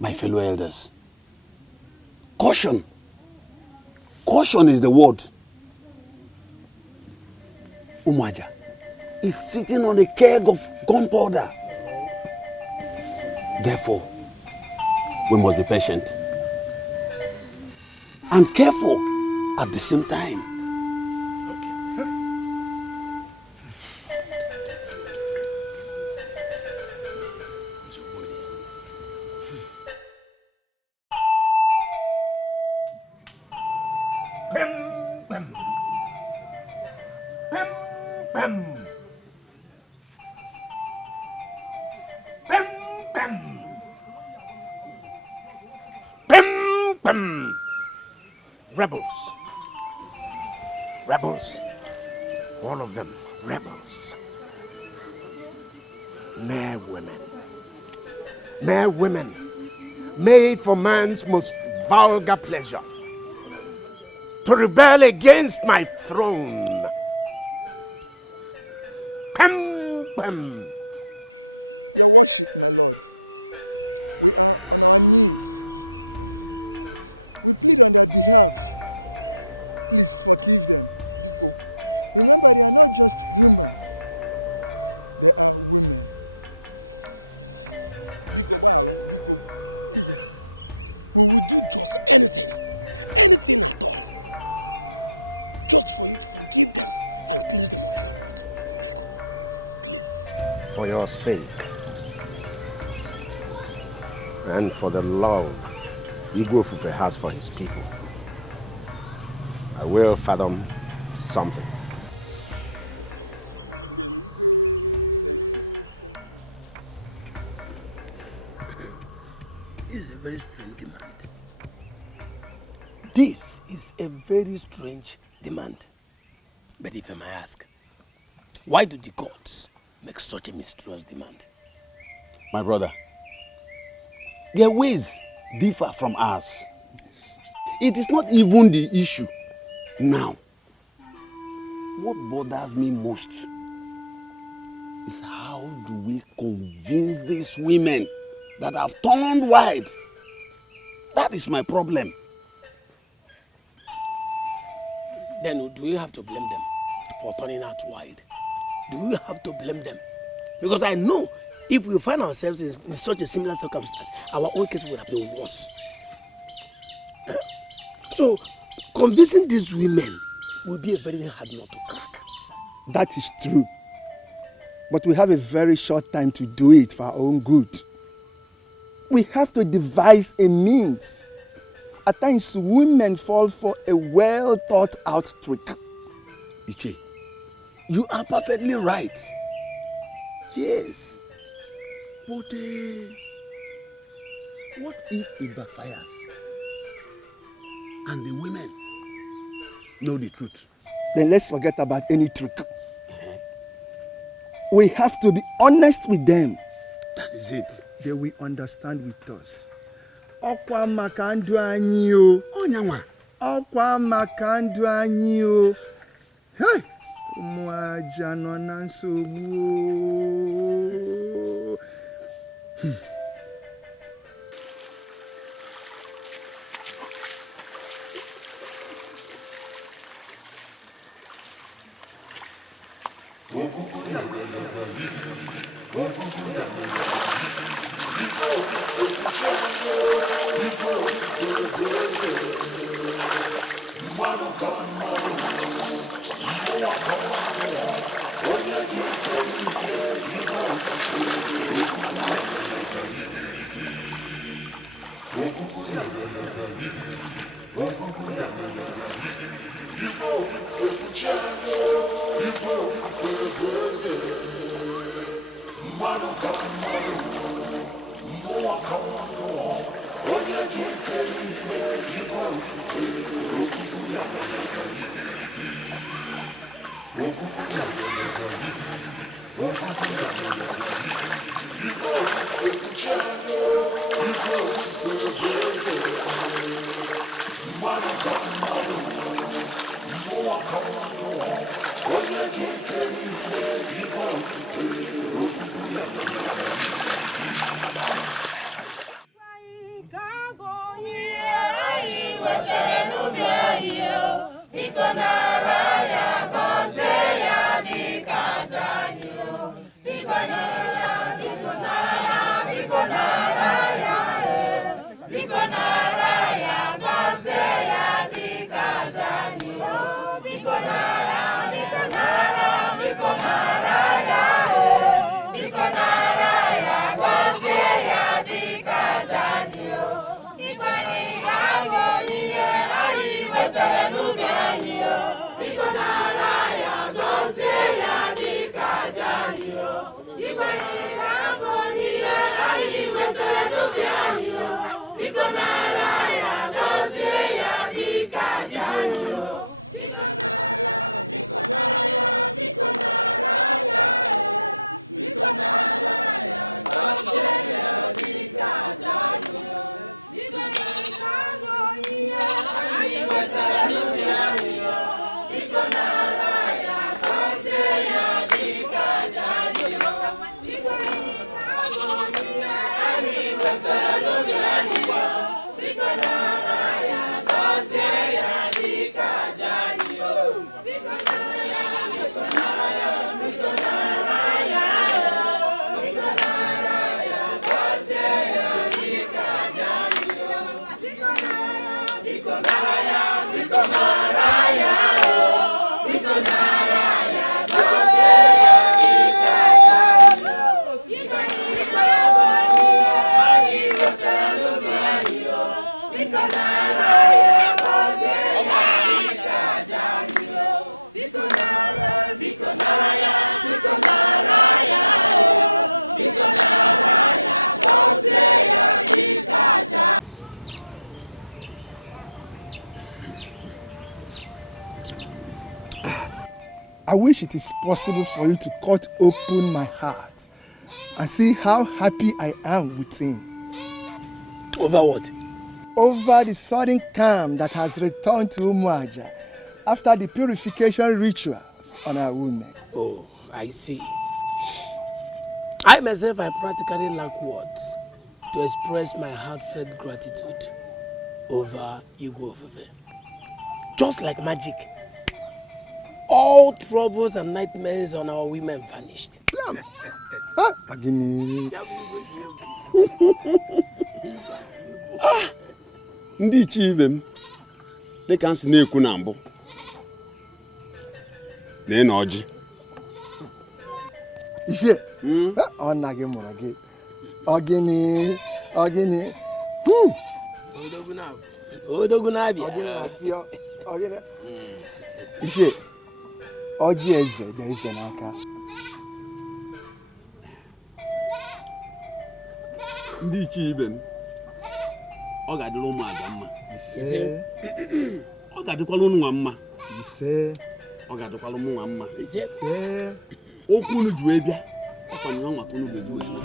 My fellow elders, caution. Caution is the word. Umaja is sitting on a keg of gunpowder. Therefore, we must be patient and careful at the same time. Rebels. Rebels. All of them rebels. Mere women. Mere women. Made for man's most vulgar pleasure. To rebel against my throne. Pem, pem. For your sake, and for the love Igwe Fufe has for his people, I will fathom something. This is a very strange demand. This is a very strange demand. But if I may ask, why do the gods make such a mysterious demand? My brother, their ways differ from ours. It is not even the issue now. What bothers me most is how do we convince these women that have turned white? That is my problem. Then do you have to blame them for turning out white? do we have to blame them? Because I know if we find ourselves in such a similar circumstance, our own case would have been worse. So, convincing these women will be a very hard nut to crack. That is true. But we have a very short time to do it for our own good. We have to devise a means. At times, women fall for a well thought out trick. Iche, you are perfectly right. Yes. But what if it backfires? And the women know the truth? Then let's forget about any trick. We have to be honest with them. That is it. They will understand with us. Okwa maka ndụ anyị o. Onyanwa. Okwa maka ndụ anyị o. Hey! Ụmụ aja nọ na nsogbu o. I wish it is possible for you to cut open my heart and see how happy I am within. Over what? Over the sudden calm that has returned to Umuaja after the purification rituals on our women. Oh, I see. I myself, I practically lack words to express my heartfelt gratitude over Igwe Ofefe. Just like magic, all all troubles and nightmares on our women vanished. Ndị ichie ibe m dịka m si na-ekwu na mbụ na ọjị Ichie ọ nna gị mụrụ gị ogini Odogwu na-abịa. Ichie ọjị eze dị eze n'aka. Ndị ichie ibe m ọ ga-adịrị ụmụ aja mma. Ọ ga-adịkwala unu nwa mma. Ọ ga-adịkwala ụmụ nwa mma. Okwu unu ji wee bịa ọkwanye ọnwa ka unu ga-eji wee bịa.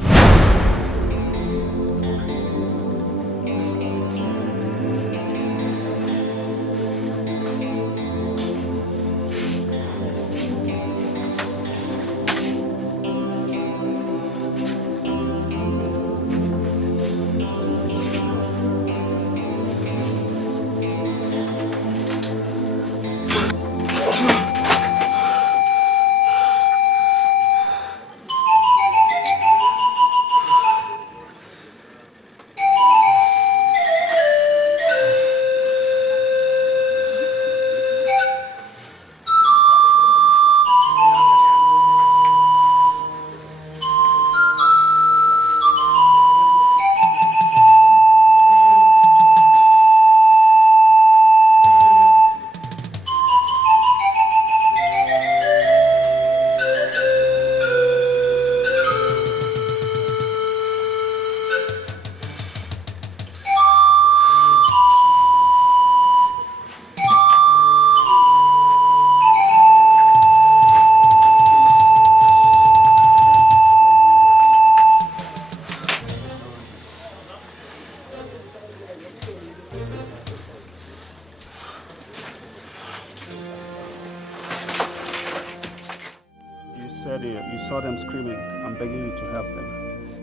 You saw them screaming and begging you to help them.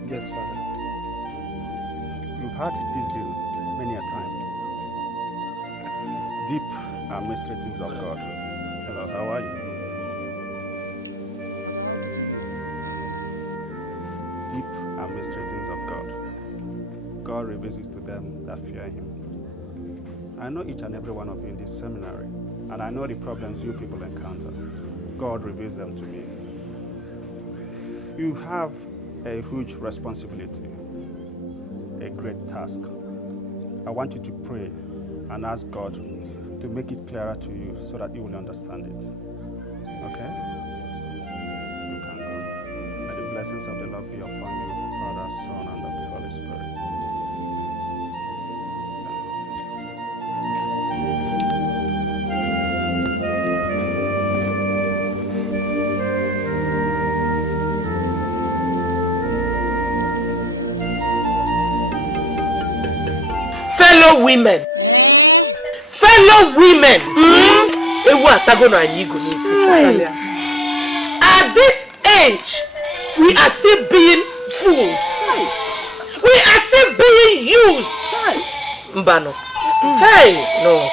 Yes, Father. You've had this deal many a time. Deep and mystery things of God. Hello, how are you? Deep and mystery things of God. God reveals it to them that fear Him. I know each and every one of you in this seminary, and I know the problems you people encounter. God reveals them to me. You have a huge responsibility, a great task. I want you to pray and ask God to make it clearer to you so that you will understand it. Okay? You can go. May the blessings of the Lord be upon you, Father, Son, and of the Holy Spirit. Fellow women, at this age, we are still being fooled. We are still being used. Mbano. Hey, no.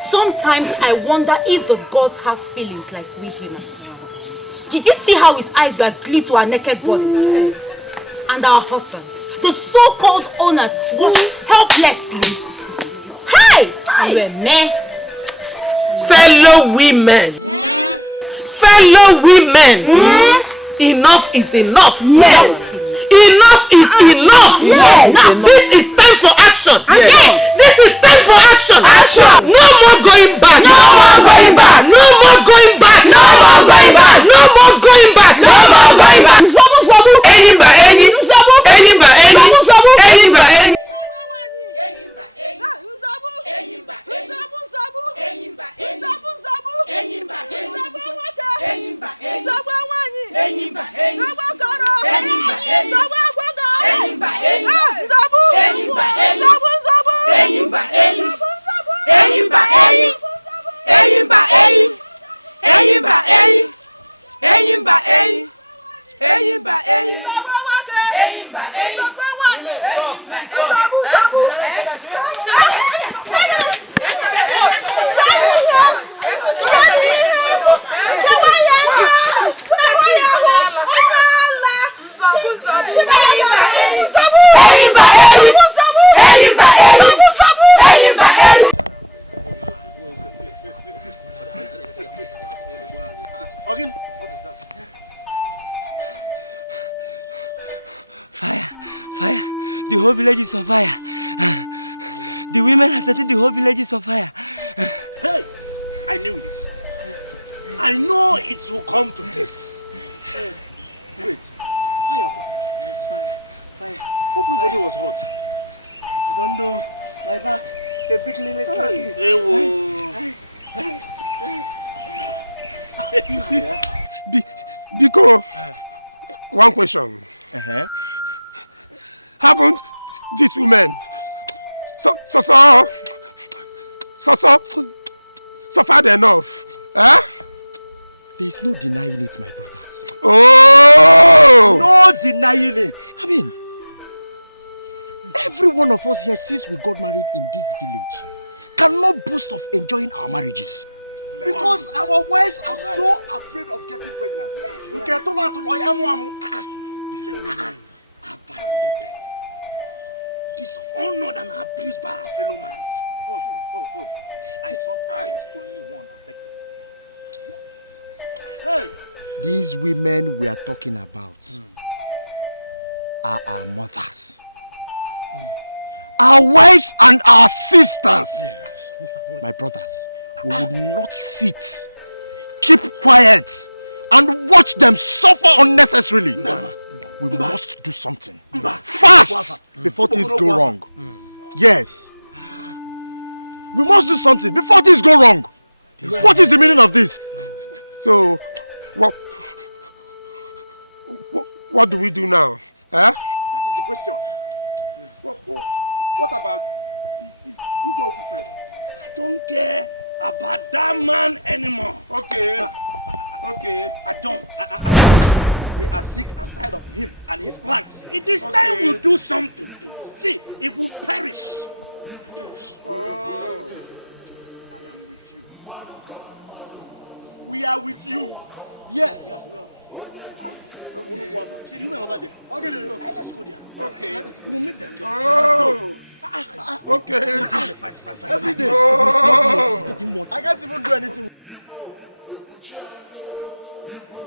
Sometimes I wonder if the gods have feelings like we humans. Did you see how his eyes were glued to our naked bodies? And our husbands, the so-called owners, watched helplessly. Hey! Fellow women, enough is enough. Yes. Enough is enough. Yes. Now this is time for action. Yes. This is time for action. Action. No more going back. No more going back. No more going back. No more going back. No more going back. No more going back. Any.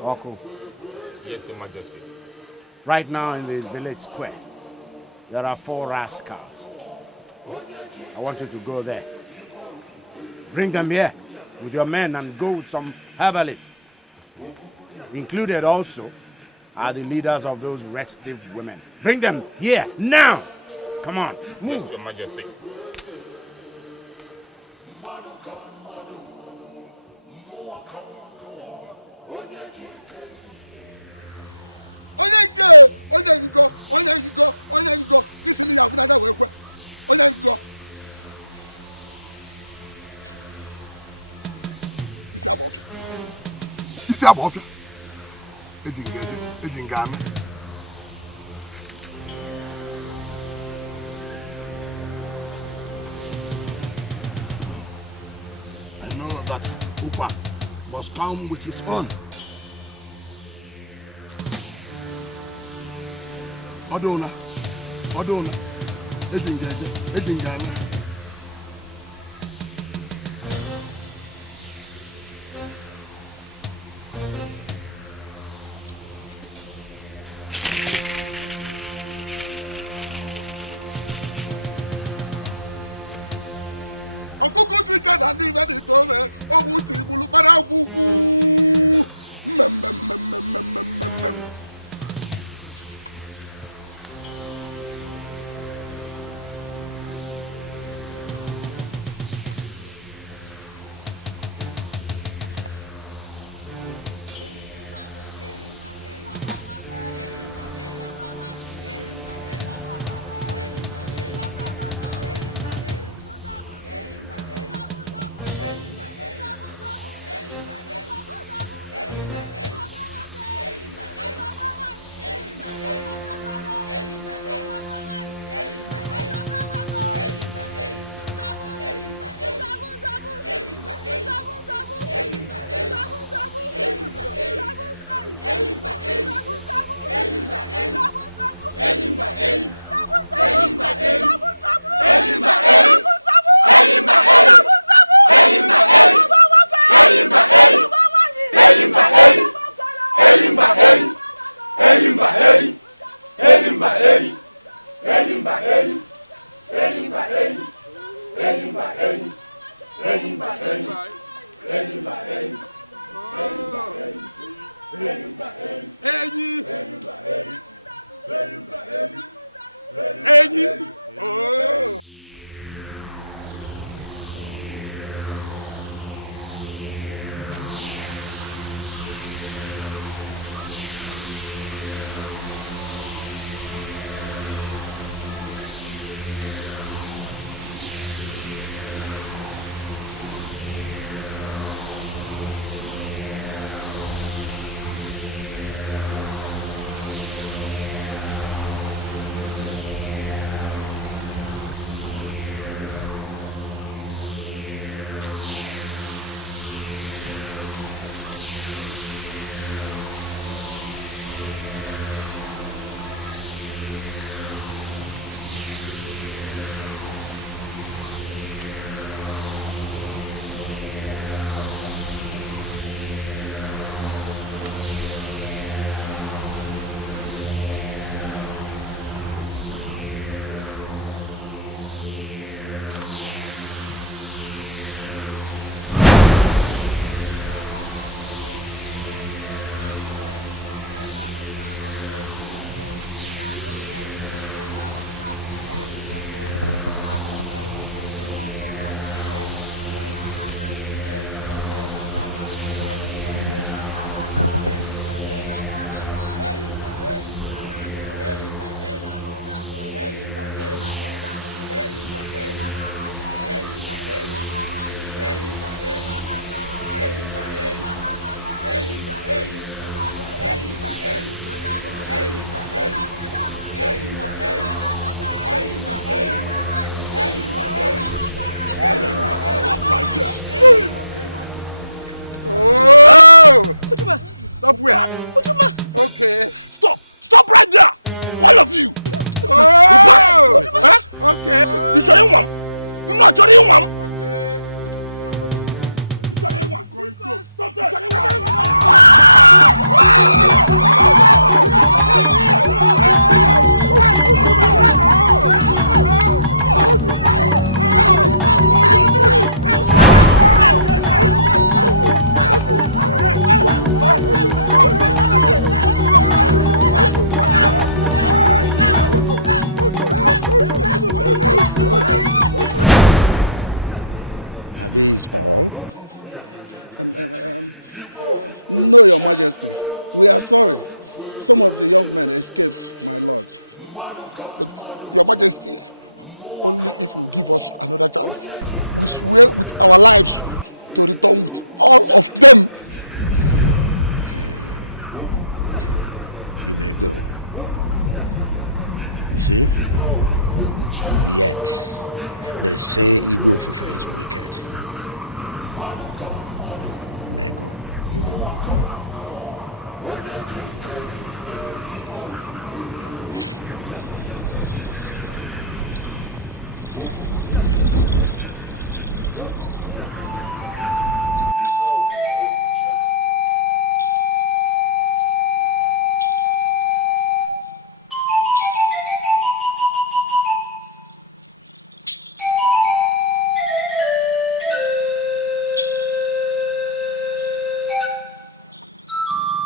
Uncle. Yes, Your Majesty. Right now in the village square, there are 4 rascals. I want you to go there. Bring them here with your men and go with some herbalists. Included also are the leaders of those restive women. Bring them here now. Come on, move. Yes, Your Majesty. Isi abụ ọfịa eji nga amị. I know that Upa must come with his own. Ọdụna eji nga amị.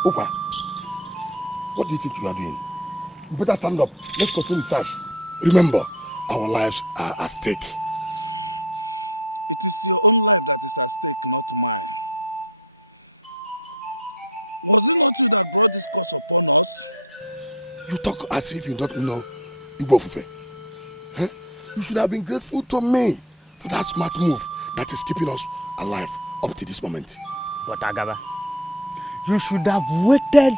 Opa, what do you think you are doing? You better stand up. Let's continue the search. Remember, our lives are at stake. You talk as if you don't know Igbo Fufe. Huh? You should have been grateful to me for that smart move that is keeping us alive up to this moment. But Agaba, you should have waited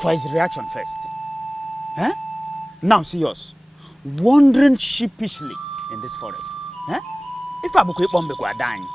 for his reaction first. Huh? Now see us, wandering sheepishly in this forest. Huh? If I book bomb are dying.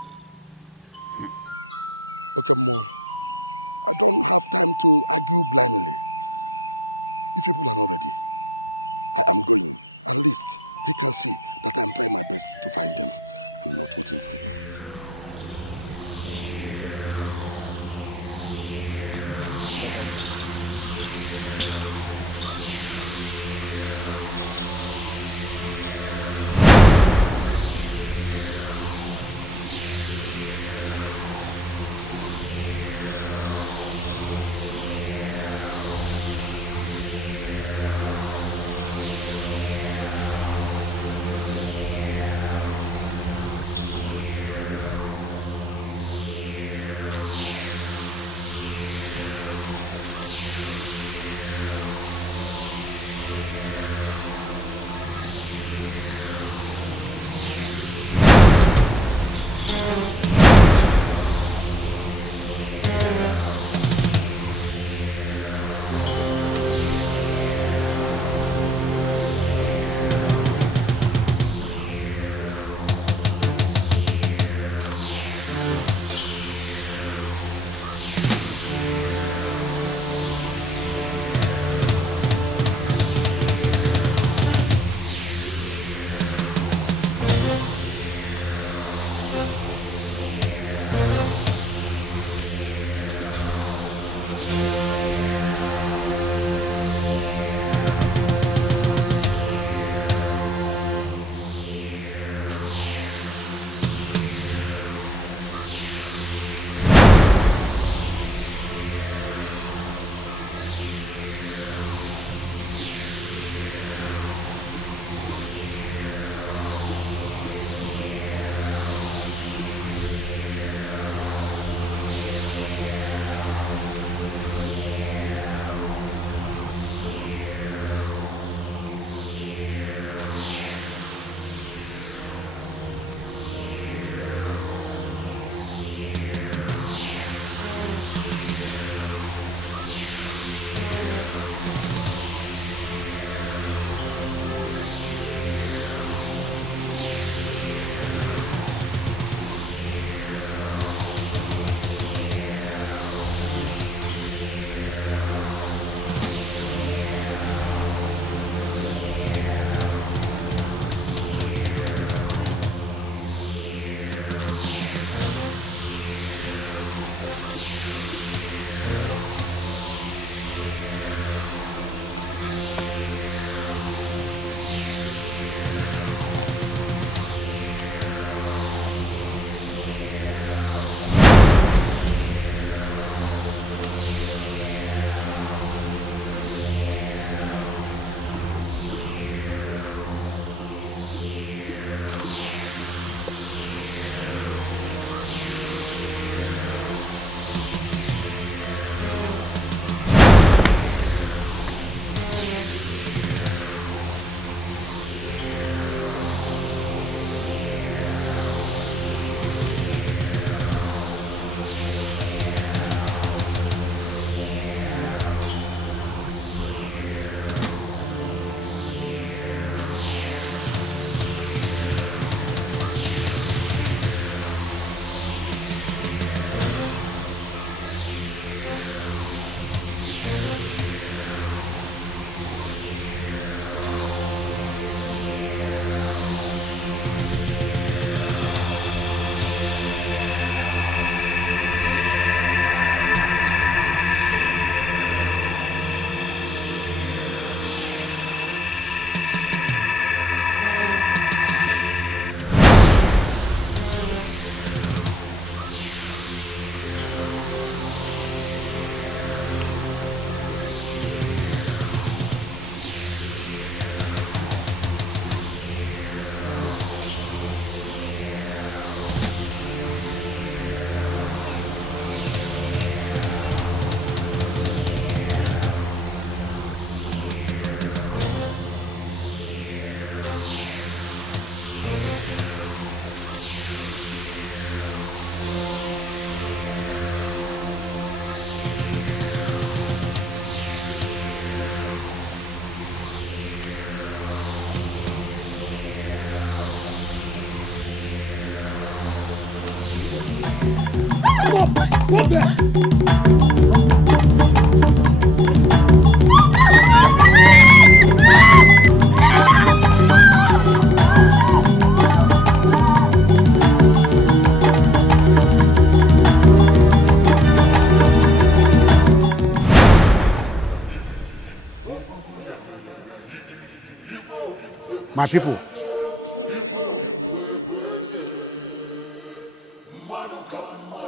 Move there. My people,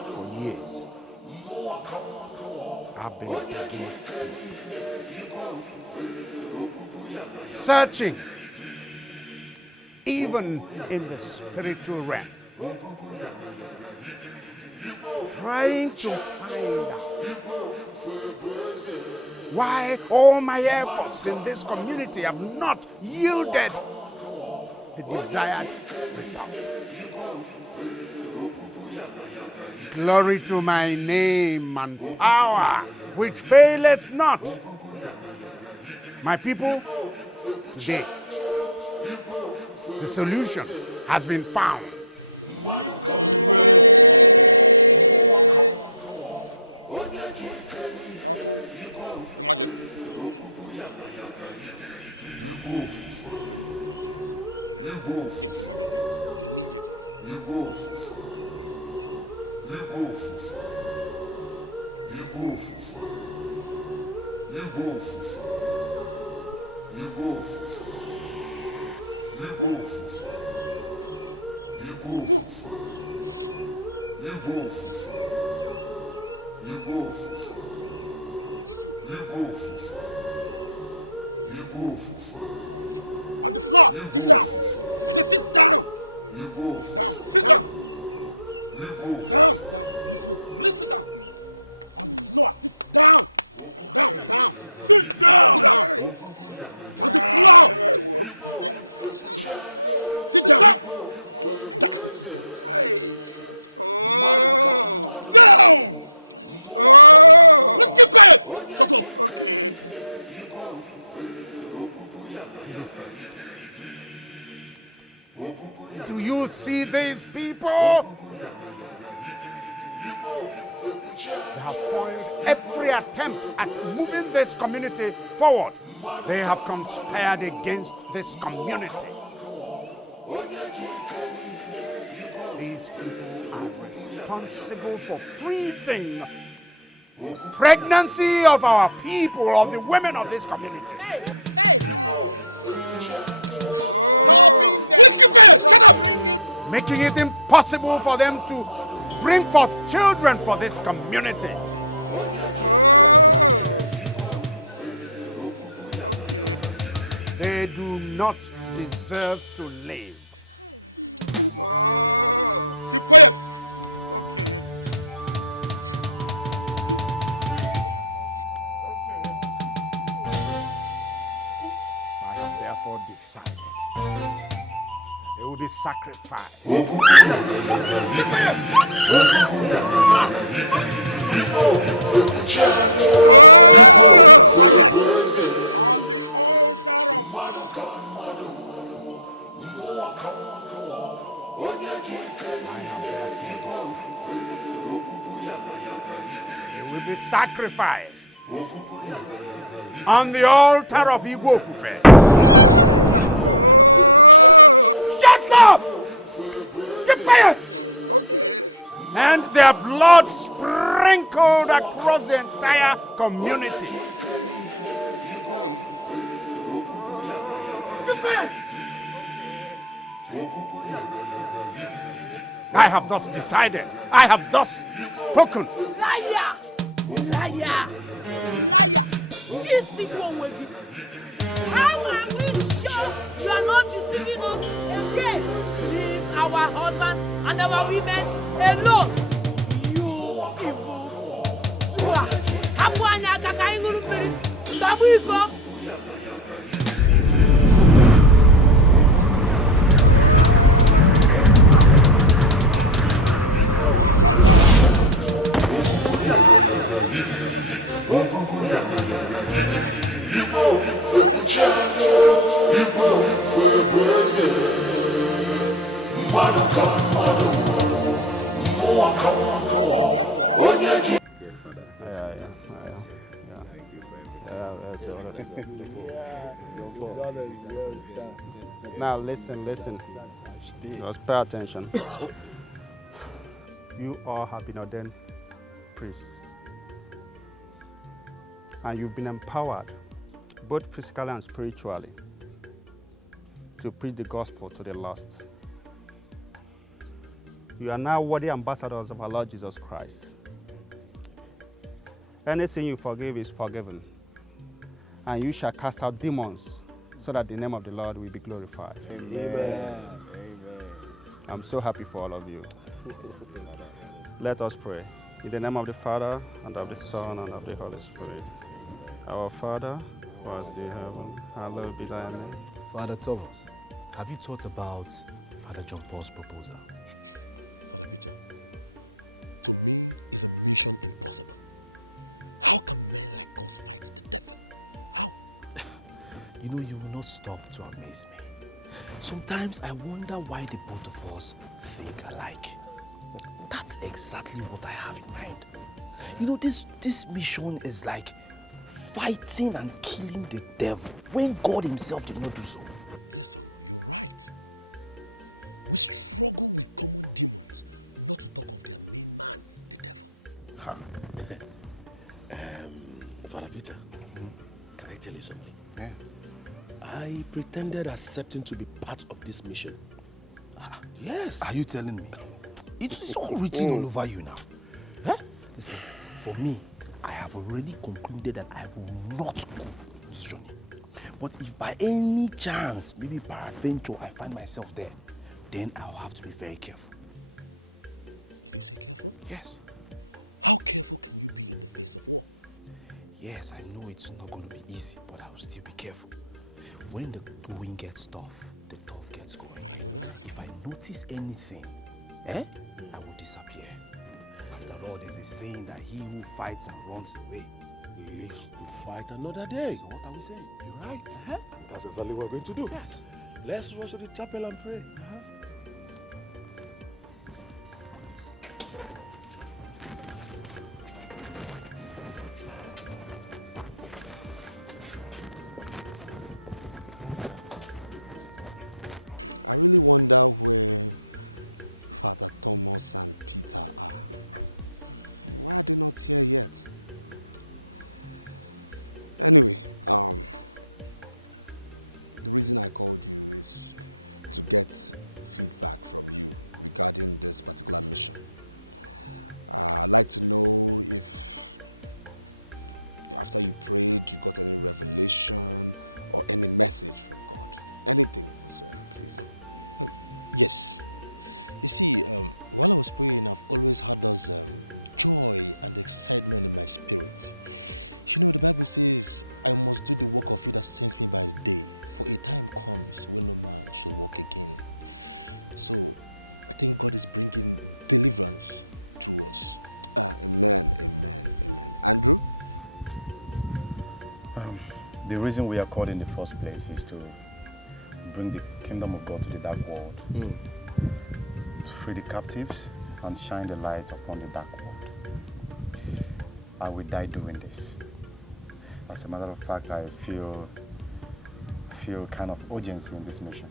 for years, I've been digging deep, searching, even in the spiritual realm, trying to find out why all my efforts in this community have not yielded the desired result. Glory to my name and power, which faileth not. My people, today, the solution has been found. Do you see these people? They have foiled every attempt at moving this community forward. They have conspired against this community. These people are responsible for freezing pregnancy of our people, of the women of this community. Making it impossible for them to bring forth children for this community. They do not deserve to live. I have therefore decided they will be sacrificed. They will be sacrificed on the altar of Igbo Fufe. Shut up! Keep quiet! And their blood sprinkled across the entire community. Keep quiet! I have thus decided. I have thus spoken. Liar! Liar! How are we sure you are not deceiving us again? Leave our husbands and our women alone. You evil doer. Hapu anya kaka inguru mmiri. Ndabu iko. They Now listen. Just pay attention. You all have been ordained priests. And you've been empowered, both physically and spiritually, to preach the gospel to the lost. You are now worthy ambassadors of our Lord Jesus Christ. Anything you forgive is forgiven, and you shall cast out demons so that the name of the Lord will be glorified. Amen. I'm so happy for all of you. Let us pray. In the name of the Father, and of the Son, and of the Holy Spirit. Our Father, who art in heaven, hallowed be thy name. Father Thomas, have you thought about Father John Paul's proposal? You know, you will not stop to amaze me. Sometimes I wonder why the both of us think alike. That's exactly what I have in mind. You know, this mission is like fighting and killing the devil when God himself did not do so. Father Peter, can I tell you something? Yeah. I pretended accepting to be part of this mission. Yes. Are you telling me? It's all written all over you now. Huh? Listen, for me, I have already concluded that I will not go on this journey. But if by any chance, maybe peradventure, I find myself there, then I'll have to be very careful. Yes. Yes, I know it's not going to be easy, but I will still be careful. When the going gets tough, the tough gets going. If I notice anything, I will disappear. After all, there's a saying that he who fights and runs away lives to fight another day. So what are we saying? You're right. That's exactly what we're going to do. Yes. Let's rush to the chapel and pray. The reason we are called in the first place is to bring the kingdom of God to the dark world, to free the captives and shine the light upon the dark world. I will die doing this. As a matter of fact, I feel kind of urgency in this mission.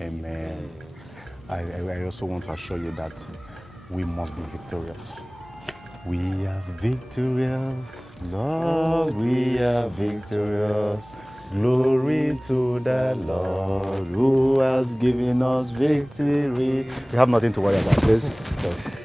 Amen. I also want to assure you that we must be victorious. We are victorious, Lord, we are victorious. Glory to the Lord who has given us victory. You have nothing to worry about. This just...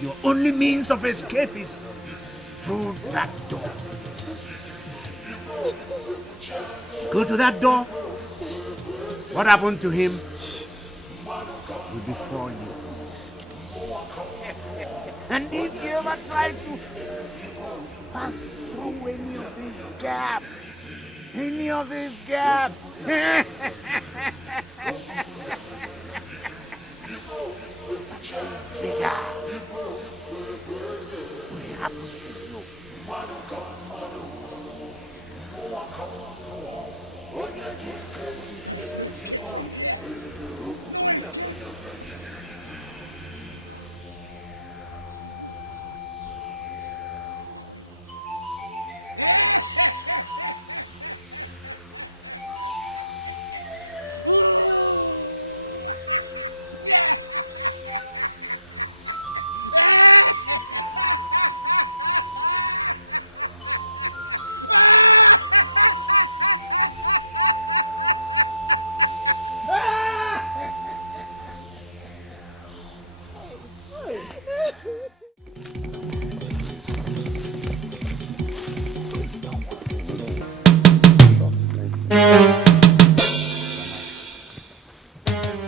Your only means of escape is through that door. Go to that door. What happened to him will befall you. And if you ever try to pass through any of these gaps, such a bigger will happen to you.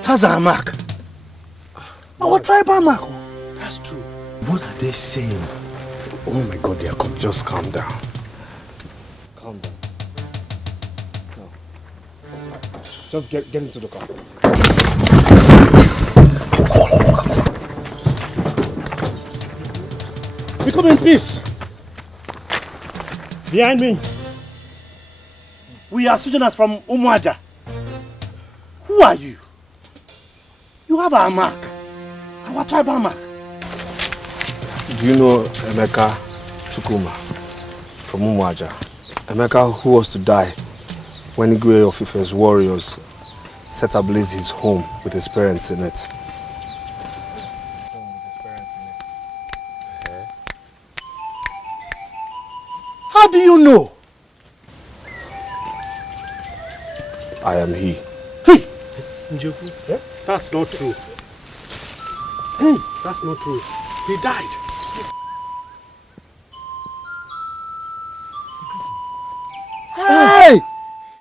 That's our mark. Our tribal mark. That's true. What are they saying? Oh my God, dear, come, just calm down. Calm down. No. Just get into the car. We come in peace. Behind me. We are sojourners from Umuaja. Who are you? You have our mark. Our tribal mark. Do you know Emeka Chukwuma from Umuaja? Emeka, who was to die when Igwe of Ife's warriors set ablaze his home with his parents in it. How do you know? I am he. Hey! Njoku, that's not true. That's not true. He died.